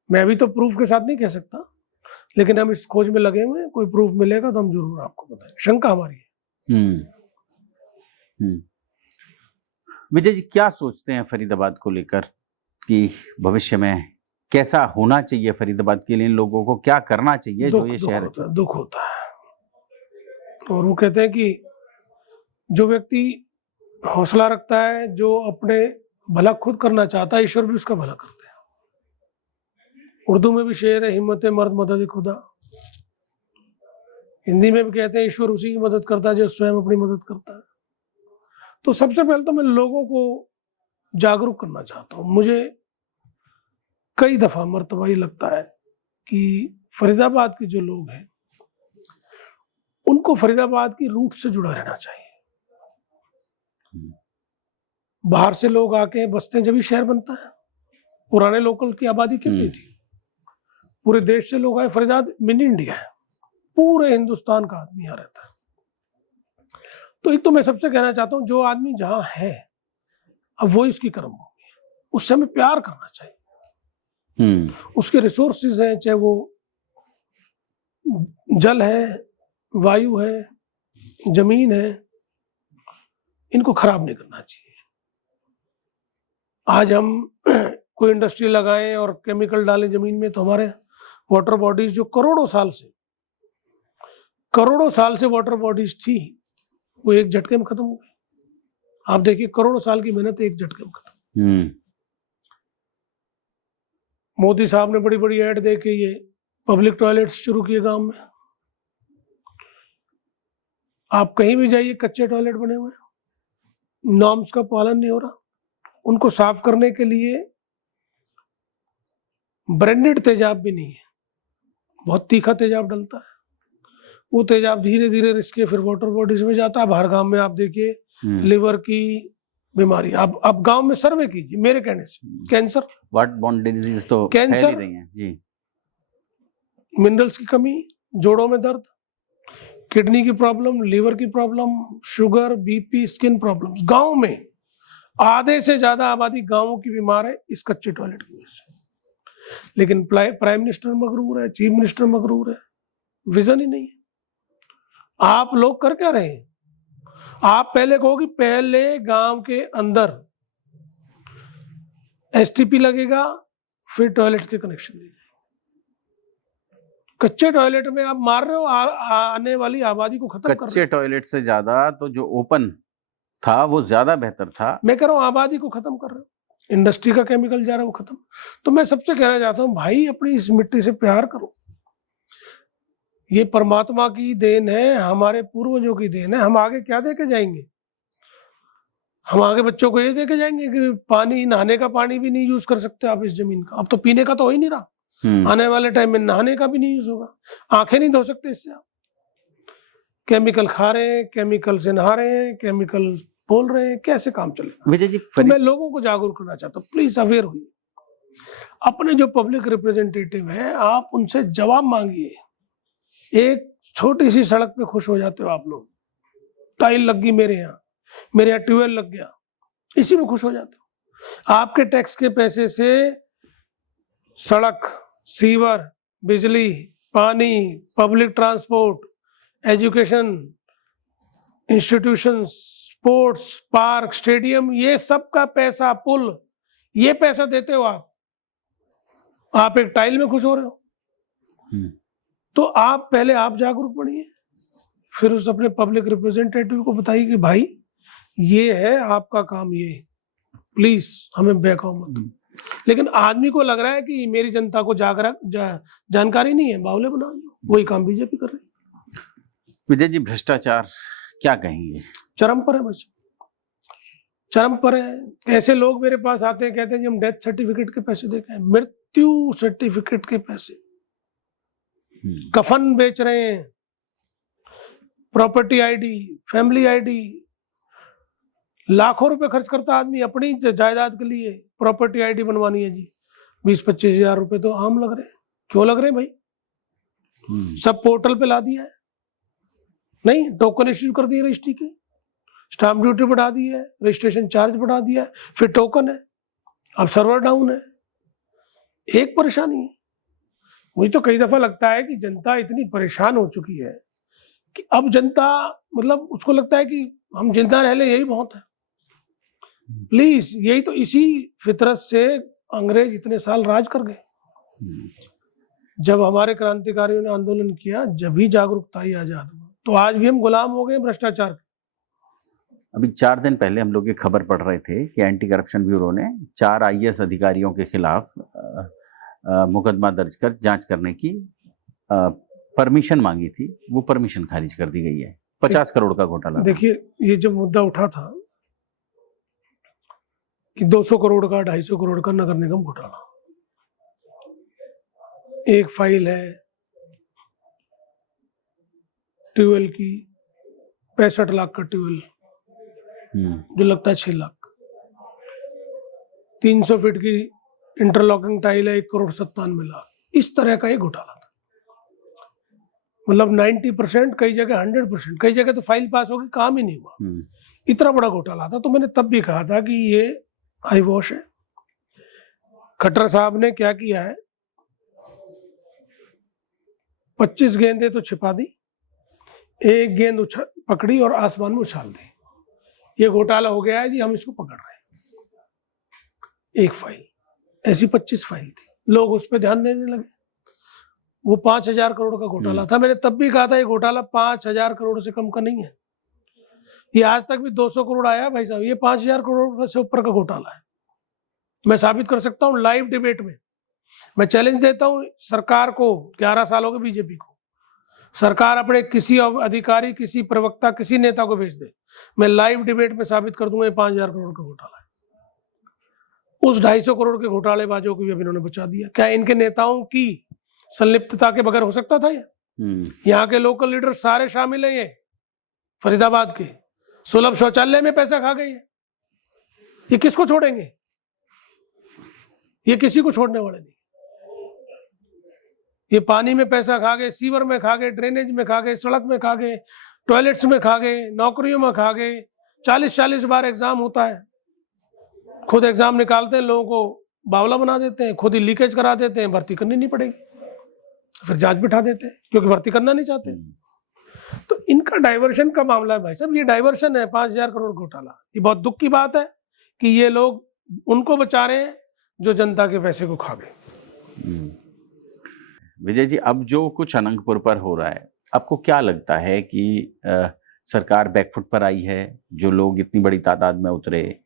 मैं अभी तो प्रूफ के साथ नहीं कह सकता, लेकिन हम इस खोज में लगे हुए हैं, कोई प्रूफ मिलेगा तो हम जरूर आपको बताएंगे। शंका हमारी है। विजय जी, क्या सोचते हैं फरीदाबाद को लेकर कि भविष्य में कैसा होना चाहिए फरीदाबाद के लिए? लोगों को क्या करना चाहिए जो ये शहर? दुख होता है, और वो कहते हैं कि जो व्यक्ति हौसला रखता है, जो अपने भला खुद करना चाहता है, ईश्वर भी उसका भला करते हैं। उर्दू में भी शेर है, हिम्मत मर्द मदद खुदा। हिंदी में भी कहते हैं ईश्वर उसी की मदद करता है जो स्वयं अपनी मदद करता है। तो सबसे पहले तो मैं लोगों को जागरूक करना चाहता हूँ। मुझे कई दफा मर्तबा ये लगता है कि फरीदाबाद के जो लोग हैं, उनको फरीदाबाद की रूट से जुड़ा रहना चाहिए। बाहर से लोग आके बसते हैं, जब ही शहर बनता है। पुराने लोकल की आबादी कितनी थी? पूरे देश से लोग आए। फरीदाबाद मिनी इंडिया है, पूरे हिंदुस्तान का आदमी यहाँ रहता है। तो एक तो मैं सबसे कहना चाहता हूँ, जो आदमी जहाँ है अब वो इसकी कर्म होगी, उससे हमें प्यार करना चाहिए। उसके रिसोर्सेज हैं, चाहे वो जल है, वायु है, जमीन है, इनको खराब नहीं करना चाहिए। आज हम कोई इंडस्ट्री लगाएं और केमिकल डालें जमीन में, तो हमारे वाटर बॉडीज जो करोड़ों साल से वाटर बॉडीज थी, वो एक झटके में खत्म हो गई। आप देखिए, करोड़ों साल की मेहनत एक झटके में खत्म। मोदी साहब ने बड़ी बड़ी ऐड दे के ये पब्लिक टॉयलेट्स शुरू किए गांव में। आप कहीं भी जाइए, कच्चे टॉयलेट बने हुए, नॉर्म्स का पालन नहीं हो रहा। उनको साफ करने के लिए ब्रांडेड तेजाब भी नहीं है, बहुत तीखा तेजाब डलता है, वो तेजाब धीरे धीरे रिस्क के फिर वाटर बॉडीज में जाता है। बाहर गांव में आप देखिए लिवर की बीमारी, आप गांव में सर्वे कीजिए मेरे कहने से, कैंसर, वाट बॉर्न डिजीज तो कैंसर, फैल ही रही हैं जी, मिनरल्स की कमी, जोड़ों में दर्द, किडनी की प्रॉब्लम, लीवर की problem, sugar, BP, skin problems. गांव में आधे से ज्यादा आबादी गांवों की बीमार है इस कच्चे टॉयलेट की वजह से। लेकिन प्राइम मिनिस्टर मगरूर है, चीफ मिनिस्टर मगरूर है, विजन ही नहीं है। आप लोग कर क्या रहे हैं? आप पहले कहो कि पहले गांव के अंदर एसटीपी लगेगा, फिर टॉयलेट के कनेक्शन दीजिए। कच्चे टॉयलेट में आप मार रहे हो आने वाली आबादी को खत्म कर रहे कच्चे टॉयलेट से ज्यादा तो जो ओपन था वो ज्यादा बेहतर था। हो। मैं कह रहा हूँ आबादी को खत्म कर रहे हो, इंडस्ट्री का केमिकल जा रहा है वो खत्म। तो मैं सबसे कहना चाहता हूँ भाई अपनी इस मिट्टी से प्यार करो, ये परमात्मा की देन है, हमारे पूर्वजों की देन है। हम आगे क्या दे के जाएंगे? हम आगे बच्चों को ये दे के जाएंगे कि पानी, नहाने का पानी भी नहीं यूज कर सकते आप इस जमीन का। अब तो पीने का तो हो ही नहीं रहा, आने वाले टाइम में नहाने का भी नहीं यूज होगा। आंखें नहीं धो सकते इससे आप, केमिकल खा रहे हैं, केमिकल से नहा रहे हैं, केमिकल बोल रहे हैं, कैसे काम चलेगा? विजय जी तो मैं लोगों को जागरूक करना चाहता हूँ, प्लीज अवेयर होइए। अपने जो पब्लिक रिप्रेजेंटेटिव हैं आप उनसे जवाब मांगिए। एक छोटी सी सड़क पे खुश हो जाते हो आप लोग, टाइल लग गई मेरे यहाँ ट्यूबवेल लग गया, इसी में खुश हो जाते हो। आपके टैक्स के पैसे से सड़क, सीवर, बिजली, पानी, public transport, education, institution, sports, park, stadium, ये सब का पैसा, पुल, ये पैसा देते हो आप एक टाइल में खुश हो रहे हो। तो आप पहले आप जागरूक बनिए, फिर उस अपने पब्लिक रिप्रेजेंटेटिव को बताइए कि भाई ये है आपका काम, ये प्लीज हमें बहकाओ मत। लेकिन आदमी को लग रहा है कि मेरी जनता को जानकारी नहीं है, बावले बना, वही काम बीजेपी कर रही है। विजय जी भ्रष्टाचार क्या कहेंगे? चरम पर है बस, चरम पर है। ऐसे लोग मेरे पास आते हैं, कहते हैं जी हम डेथ सर्टिफिकेट के पैसे देखे हैं, मृत्यु सर्टिफिकेट के पैसे, कफन बेच रहे हैं, प्रॉपर्टी आईडी, फैमिली आईडी, लाखों रुपए खर्च करता आदमी अपनी जायदाद के लिए। प्रॉपर्टी आईडी बनवानी है जी, 20-25 हजार रुपए तो आम लग रहे हैं। क्यों लग रहे हैं भाई? सब पोर्टल पे ला दिया है, नहीं टोकन इश्यू कर दिए रजिस्ट्री के, स्टाम्प ड्यूटी बढ़ा दी है, रजिस्ट्रेशन चार्ज बढ़ा दिया है, फिर टोकन है, अब सर्वर डाउन है, एक परेशानी है। मुझे तो कई दफा लगता है कि जनता इतनी परेशान हो चुकी है कि अब जनता, मतलब उसको लगता है कि हम जिंदा रह ले यही बहुत है। प्लीज, यही तो, इसी फितरत से अंग्रेज इतने साल राज कर गए। जब हमारे क्रांतिकारियों ने आंदोलन किया, जब भी जागरूकता ही आजाद हुआ, तो आज भी हम गुलाम हो गए भ्रष्टाचार के। अभी 4 दिन पहले हम लोग ये खबर पढ़ रहे थे कि एंटी करप्शन ब्यूरो ने 4 IAS अधिकारियों के खिलाफ मुकदमा दर्ज कर जांच करने की परमिशन मांगी थी। वो परमिशन खारिज कर दी गई है। 50 करोड़ का घोटाला। देखिए, ये जब मुद्दा उठा था कि 200 करोड़ का, 250 करोड़ का नगर निगम घोटाला, एक फाइल है ट्यूबवेल की, 65 लाख का ट्यूबवेल जो लगता है 6 लाख, 300 फीट की इंटरलॉकिंग टाइल है 1,97 लाख। इस तरह का एक घोटाला था। मतलब 90%, कई जगह 100%, कई जगह तो फाइल पास होगी काम ही नहीं हुआ। इतना बड़ा घोटाला था। तो मैंने तब भी कहा था कि ये आई वॉश है। खट्टर साहब ने क्या किया है, 25 गेंदें तो छिपा दी, एक गेंद पकड़ी और आसमान में उछाल दी। ये घोटाला हो गया है जी, हम इसको पकड़ रहे हैं। एक फाइल, ऐसी 25 फाइल थी, लोग उस पर ध्यान देने लगे। वो 5,000 करोड़ का घोटाला था। मैंने तब भी कहा था ये घोटाला 5,000 करोड़ से कम का नहीं है। ये आज तक भी 200 करोड़ आया भाई साहब, ये 5,000 करोड़ से ऊपर का घोटाला है। मैं साबित कर सकता हूँ लाइव डिबेट में। मैं चैलेंज देता हूँ सरकार को, 11 साल हो गए बीजेपी को, सरकार अपने किसी अधिकारी, किसी प्रवक्ता, किसी नेता को भेज दे, मैं लाइव डिबेट में साबित कर दूंगा ये 5,000 करोड़ का घोटाला है। उस 250 करोड़ के घोटालेबाजों को भी अब इन्होंने बचा दिया। क्या इनके नेताओं की संलिप्तता के बगैर हो सकता था ये? यहाँ के लोकल लीडर सारे शामिल हैं, ये फरीदाबाद के सुलभ शौचालय में पैसा खा गए। ये किसको छोड़ेंगे? ये किसी को छोड़ने वाले नहीं। ये पानी में पैसा खा गए, सीवर में खा गए, ड्रेनेज में खा गए, सड़क में खा गए, टॉयलेट्स में खा गए, नौकरियों में खा गए। 40-40 बार एग्जाम होता है, खुद एग्जाम निकालते हैं, लोगों को बावला बना देते हैं, खुद ही लीकेज करा देते हैं, भर्ती करनी नहीं पड़ेगी, फिर जांच बिठा देते हैं क्योंकि भर्ती करना नहीं चाहते। तो इनका डाइवर्शन का मामला है भाई साहब, ये डाइवर्शन है 5,000 करोड़ घोटाला। ये बहुत दुख की बात है कि ये लोग उनको बचा रहे हैं जो जनता के पैसे को खा गए। विजय जी, अब जो कुछ अनंतपुर पर हो रहा है, आपको क्या लगता है कि सरकार बैकफुट पर आई है? जो लोग इतनी बड़ी तादाद में उतरे,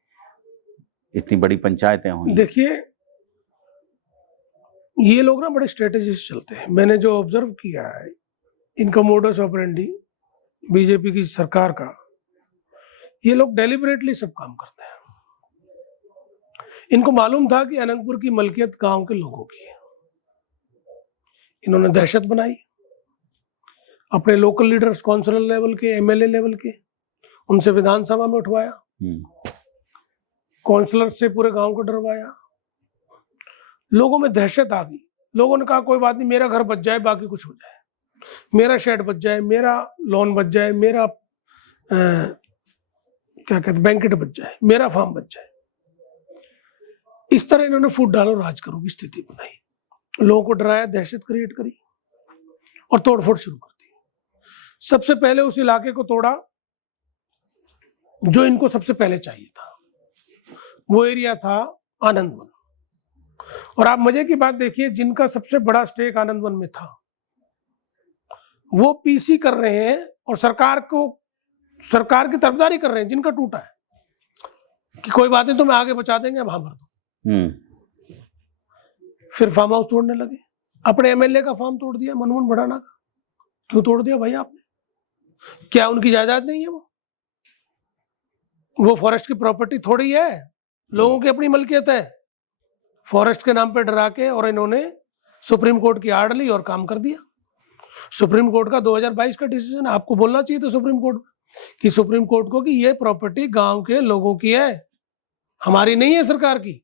इतनी बड़ी पंचायतें हुई। देखिए, ये लोग ना बड़े स्ट्रेटेजी से चलते हैं। मैंने जो ऑब्जर्व किया है, इनका मोडस ऑपरेंडी बीजेपी की सरकार का, ये लोग डेलिबरेटली सब काम करते हैं। इनको मालूम था कि अनंतपुर की मलकियत गांव के लोगों की है। इन्होंने दहशत बनाई, अपने लोकल लीडर्स, काउंसिलर लेवल के, एमएलए लेवल के, उनसे विधानसभा में उठवाया, काउंसिलर से पूरे गांव को डरवाया। लोगों में दहशत आ गई। लोगों ने कहा कोई बात नहीं, मेरा घर बच जाए, बाकी कुछ हो जाए, मेरा शेड बच जाए, मेरा लॉन बच जाए, मेरा क्या कहते बैंकेट बच जाए, मेरा फार्म बच जाए। इस तरह इन्होंने फूट डालो राज करो की स्थिति बनाई। लोगों को डराया, दहशत क्रिएट करी और तोड़फोड़ शुरू कर दी। सबसे पहले उस इलाके को तोड़ा जो इनको सबसे पहले चाहिए था। वो एरिया था आनंदवन। और आप मजे की बात देखिए, जिनका सबसे बड़ा स्टेक आनंदवन में था, वो पीसी कर रहे हैं और सरकार की तरफदारी कर रहे हैं जिनका टूटा है, कि कोई बात नहीं, तुम्हें आगे बचा देंगे, अब हाँ भर दो। फिर फार्म हाउस तोड़ने लगे। अपने एमएलए का फार्म तोड़ दिया, मनमोहन भड़ाना का। क्यों तोड़ दिया भाई आपने? क्या उनकी जायदाद नहीं है? वो फॉरेस्ट की प्रॉपर्टी थोड़ी है, लोगों की अपनी मलकियत है। फॉरेस्ट के नाम पे डरा के और इन्होंने सुप्रीम कोर्ट की आड़ ली और काम कर दिया। सुप्रीम कोर्ट का 2022 का डिसीजन, आपको बोलना चाहिए था सुप्रीम कोर्ट कि सुप्रीम कोर्ट को कि ये प्रॉपर्टी गांव के लोगों की है, हमारी नहीं है, सरकार की।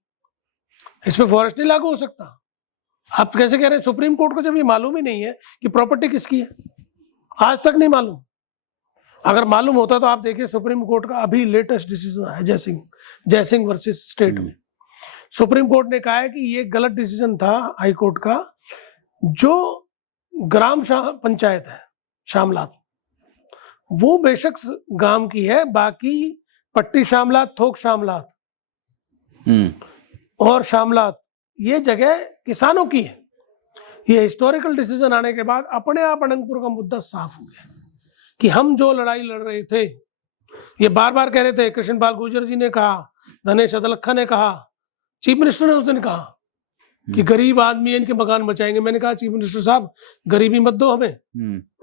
इस पे फॉरेस्ट नहीं लागू हो सकता। आप कैसे कह रहे हैं? सुप्रीम कोर्ट को जब ये मालूम ही नहीं है कि प्रॉपर्टी किसकी है, आज तक नहीं मालूम। अगर मालूम होता तो आप देखिए, सुप्रीम कोर्ट का अभी लेटेस्ट डिसीजन है जयसिंह वर्सेस स्टेट में। सुप्रीम कोर्ट ने कहा है कि ये गलत डिसीजन था हाई कोर्ट का। जो ग्राम पंचायत है शामलात, वो बेशक गांव की है, बाकी पट्टी शामलात, थोक शामलात और शामलात, ये जगह किसानों की है। ये हिस्टोरिकल डिसीजन आने के बाद अपने आप अनंतपुर का मुद्दा साफ हो गया कि हम जो लड़ाई लड़ रहे थे, ये बार बार कह रहे थे। कृष्णपाल गुर्जर जी ने कहा, धनेश अदलखा ने कहा, चीफ मिनिस्टर ने उस दिन कहा कि गरीब आदमी इनके मकान बचाएंगे। मैंने कहा चीफ मिनिस्टर साहब, गरीबी मत दो हमें,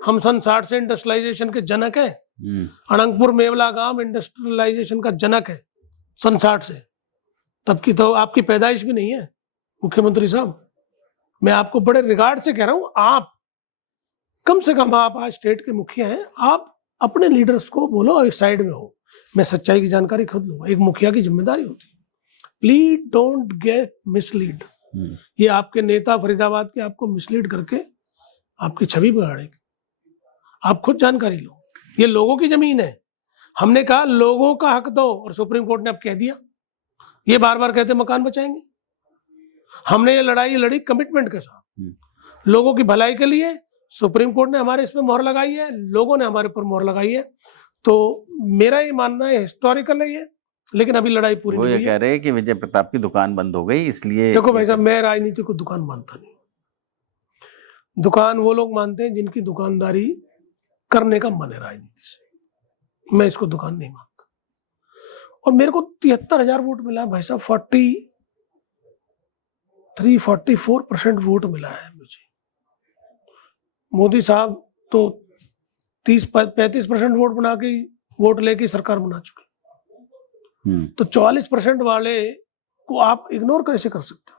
हम सन 60 से इंडस्ट्रियलाइजेशन के जनक है। अनंतपुर मेवला गांव इंडस्ट्रियलाइजेशन का जनक है सन 60 से, तब की तो आपकी पैदाइश भी नहीं है मुख्यमंत्री साहब। मैं आपको बड़े रिगार्ड से कह रहा हूं, आप कम से कम, आप आज स्टेट के मुखिया हैं, आप अपने लीडर्स को बोलो एक साइड में हो, मैं सच्चाई की जानकारी खुद लूंगा। एक मुखिया की जिम्मेदारी होती है। Please don't get mislead. ये आपके नेता फरीदाबाद के आपको मिसलीड करके आपकी छवि बिगाड़ेंगे। आप खुद जानकारी लो, ये लोगों की जमीन है। हमने कहा लोगों का हक दो और सुप्रीम कोर्ट ने अब कह दिया। ये बार बार कहते मकान बचाएंगे। हमने ये लड़ाई लड़ी कमिटमेंट के साथ, लोगों की भलाई के लिए। सुप्रीम कोर्ट ने हमारे इसमें मोहर लगाई है, लोगों ने हमारे ऊपर मोहर लगाई है। तो मेरा ये मानना है हिस्टोरिकल है ये, लेकिन अभी लड़ाई पूरी नहीं हुई है। कह रहे हैं कि विजय प्रताप की दुकान बंद हो गई, इसलिए। देखो भाई साहब, मैं राजनीति को दुकान मानता नहीं। दुकान वो लोग मानते हैं जिनकी दुकानदारी करने का मन है राजनीति से। मैं इसको दुकान नहीं मानता। और मेरे को 73,000 वोट मिला है भाई साहब, 43-44% वोट मिला है मुझे। मोदी साहब तो 30-35% वोट बना के वोट लेके सरकार बना चुके। तो 44% वाले को आप इग्नोर कैसे कर सकते हो?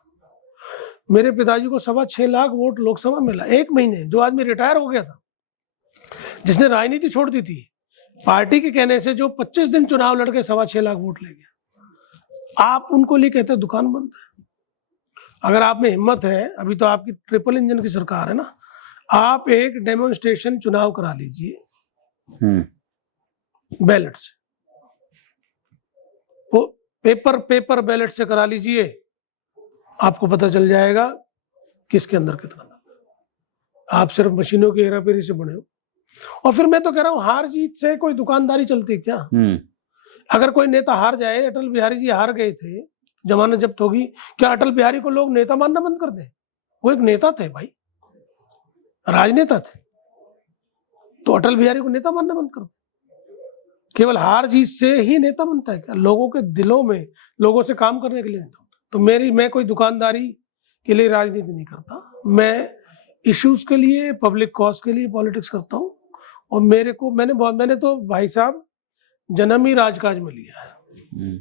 मेरे पिताजी को 6.25 लाख वोट लोकसभा मिला 1 महीने। जो आदमी रिटायर हो गया था, जिसने राजनीति छोड़ दी थी, पार्टी के कहने से जो 25 दिन चुनाव लड़के 6.25 लाख वोट ले गया। आप उनको लिए कहते हैं दुकान बंद है। अगर आप में हिम्मत है, अभी तो आपकी ट्रिपल इंजन की सरकार है ना, आप एक डेमोन्स्ट्रेशन चुनाव करा लीजिए बैलेट से, वो पेपर बैलेट से करा लीजिए, आपको पता चल जाएगा किसके अंदर कितना। आप सिर्फ मशीनों की हेराफेरी से बने हो। और फिर मैं तो कह रहा हूं, हार जीत से कोई दुकानदारी चलती क्या? अगर कोई नेता हार जाए, अटल बिहारी जी हार गए थे, जमानत जब्त होगी, क्या अटल बिहारी को लोग नेता मानना बंद कर दें? वो एक नेता थे भाई, राजनेता थे, तो अटल बिहारी को नेता मानना बंद कर दें? केवल हार जीत से ही नेता बनता है क्या? लोगों के दिलों में, लोगों से काम करने के लिए नेता। तो मैं कोई दुकानदारी के लिए राजनीति नहीं करता, मैं इश्यूज के लिए, पब्लिक कॉज के लिए पॉलिटिक्स करता हूँ। और मैंने तो भाई साहब जन्म ही राजकाज में लिया है,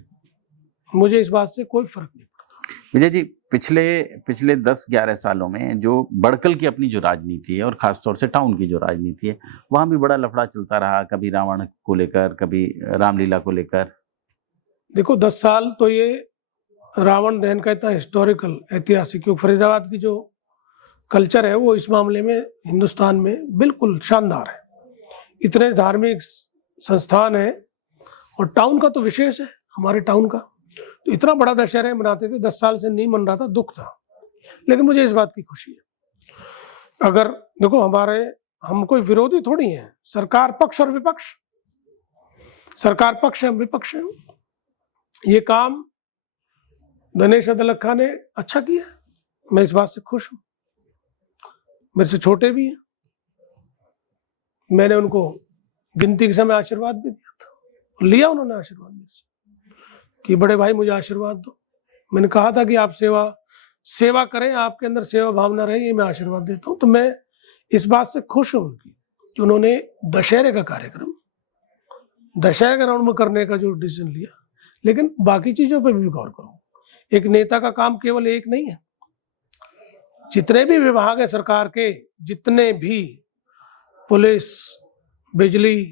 मुझे इस बात से कोई फर्क नहीं पड़ता। विजय जी, पिछले 10-11 सालों में जो बड़कल की अपनी जो राजनीति है, और खासतौर से टाउन की जो राजनीति है, वहां भी बड़ा लफड़ा चलता रहा, कभी रावण को लेकर, कभी रामलीला को लेकर। देखो 10 साल तो ये रावण दहन का इतना हिस्टोरिकल, ऐतिहासिक, क्योंकि फरीदाबाद की जो कल्चर है वो इस मामले में हिंदुस्तान में बिल्कुल शानदार है। इतने धार्मिक संस्थान है, और टाउन का तो विशेष है, हमारे टाउन का तो इतना बड़ा दशहरा मनाते थे। 10 साल से नहीं मन रहा था, दुख था, लेकिन मुझे इस बात की खुशी है। अगर देखो, हम कोई विरोधी थोड़ी हैं, सरकार पक्ष और विपक्ष, सरकार पक्ष है, विपक्ष है। ये काम दिनेश अदलखा ने अच्छा किया, मैं इस बात से खुश हूं। मेरे से छोटे भी हैं, मैंने उनको गिनती के समय आशीर्वाद भी दिया था, लिया उन्होंने आशीर्वाद मेरे से कि बड़े भाई मुझे आशीर्वाद दो। मैंने कहा था कि आप सेवा करें, आपके अंदर सेवा भावना रहे, ये मैं आशीर्वाद देता हूँ। तो मैं इस बात से खुश हूं उनकी कि उन्होंने दशहरे का कार्यक्रम दशहरे के राउंड में करने का जो डिसीजन लिया। लेकिन बाकी चीजों पर भी गौर करो, एक नेता का काम केवल एक नहीं है। जितने भी विभाग है सरकार के, जितने भी पुलिस, बिजली,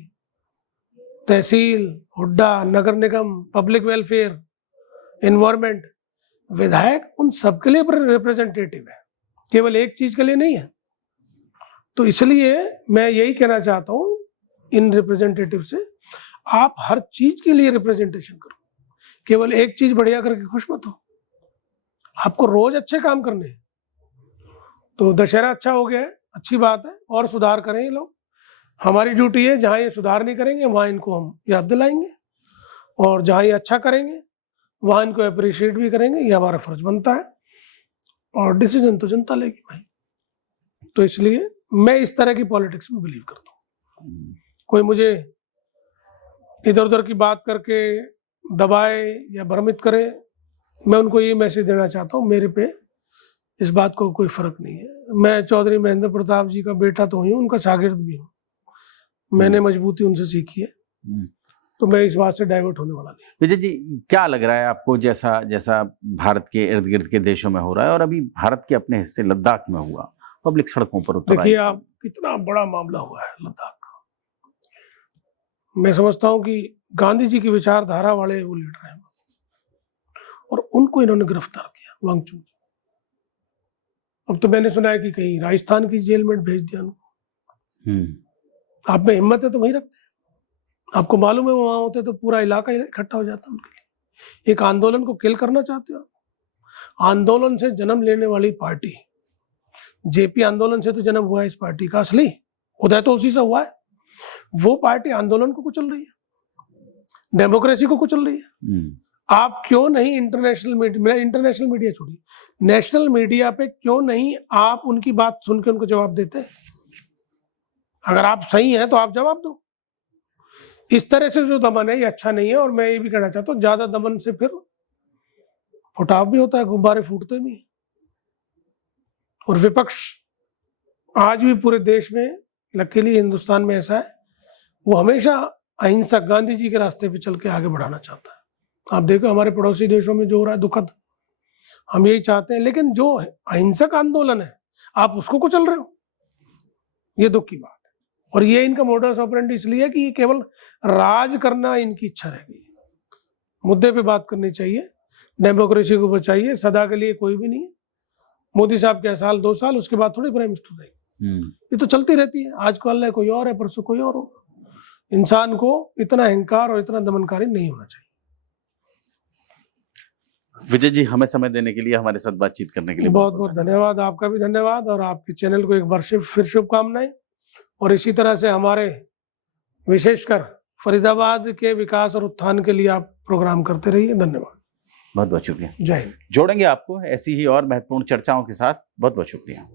तहसील, हुड्डा, नगर निगम, पब्लिक वेलफेयर, एनवायरमेंट, विधायक, उन सबके लिए रिप्रेजेंटेटिव है, केवल एक चीज के लिए नहीं है। तो इसलिए मैं यही कहना चाहता हूं इन रिप्रेजेंटेटिव से, आप हर चीज के लिए रिप्रेजेंटेशन करो, केवल एक चीज बढ़िया करके खुश मत हो। आपको रोज अच्छे काम करने हैं। तो दशहरा अच्छा हो गया है, अच्छी बात है, और सुधार करें ये लोग। हमारी ड्यूटी है, जहां ये सुधार नहीं करेंगे वहां इनको हम याद दिलाएंगे, और जहां ये अच्छा करेंगे वहां इनको अप्रिशिएट भी करेंगे, ये हमारा फर्ज बनता है। और डिसीजन तो जनता लेगी भाई। तो इसलिए मैं इस तरह की पॉलिटिक्स में बिलीव करता हूँ। कोई मुझे इधर उधर की बात करके दबाए या भ्रमित करे, मैं उनको ये मैसेज देना चाहता हूँ, मेरे पे इस बात को कोई फर्क नहीं है। मैं चौधरी महेंद्र प्रताप जी का बेटा तो हूँ, उनका शागिर्द भी हूँ, मैंने मजबूती उनसे सीखी है, तो मैं इस बात से डाइवर्ट होने वाला नहीं। विजय जी, क्या लग रहा है आपको, जैसा भारत के इर्द गिर्द के देशों में हो रहा है, और अभी भारत के अपने हिस्से लद्दाख में हुआ, पब्लिक सड़कों पर उतर आई? देखिए आप, कितना बड़ा मामला हुआ है लद्दाख का। मैं समझता हूँ कि गांधी जी की विचारधारा वाले वो लीडर हैं, और उनको इन्होंने गिरफ्तार किया, वांगचुक। अब तो मैंने सुना है कि कहीं राजस्थान की जेल में भेज दिया उनको। आप में हिम्मत है तो वहीं रखते हैं। आपको मालूम है वहां होते तो पूरा इलाका इकट्ठा हो जाता उनके लिए। एक आंदोलन को किल करना चाहते हो? आंदोलन से जन्म लेने वाली पार्टी, जेपी आंदोलन से तो जन्म हुआ है इस पार्टी का, असली उदय तो उसी से हुआ है। वो पार्टी आंदोलन को कुचल रही है, डेमोक्रेसी को कुचल रही है। आप क्यों नहीं इंटरनेशनल मीडिया छोड़िए, नेशनल मीडिया पे क्यों नहीं आप उनकी बात सुन के उनको जवाब देते? अगर आप सही हैं तो आप जवाब दो। इस तरह से जो दमन है ये अच्छा नहीं है। और मैं ये भी कहना चाहता हूँ, ज्यादा दमन से फिर फुटाव भी होता है, गुब्बारे फूटते भी। और विपक्ष आज भी पूरे देश में, लकीली हिंदुस्तान में ऐसा है, वो हमेशा अहिंसक गांधी जी के रास्ते पे चल के आगे बढ़ाना चाहता है। आप देखो हमारे पड़ोसी देशों में जो हो रहा है दुखद, हम यही चाहते हैं, लेकिन जो अहिंसक आंदोलन है आप उसको को चल रहे हो, ये दुख की बात है। और ये इनका मोडस ऑपरेंडी इसलिए है कि ये केवल राज करना इनकी इच्छा रह गई। मुद्दे पे बात करनी चाहिए, डेमोक्रेसी को बचाइए, सदा के लिए कोई भी नहीं है। मोदी साहब के साल 2 साल, उसके बाद थोड़ी प्राइम मिनिस्टर रहेंगे। ये तो चलती रहती है, आज कल है कोई और है, परसों कोई और हो। इंसान को इतना अहंकार और इतना दमनकारी नहीं होना चाहिए। विजय जी, हमें समय देने के लिए, हमारे साथ बातचीत करने के लिए बहुत बहुत धन्यवाद। आपका भी धन्यवाद, और आपके चैनल को एक बार फिर शुभकामनाएं। और इसी तरह से हमारे विशेषकर फरीदाबाद के विकास और उत्थान के लिए आप प्रोग्राम करते रहिए। धन्यवाद, बहुत बहुत शुक्रिया। जय हिंद। जोड़ेंगे आपको ऐसी ही और महत्वपूर्ण चर्चाओं के साथ। बहुत बहुत शुक्रिया।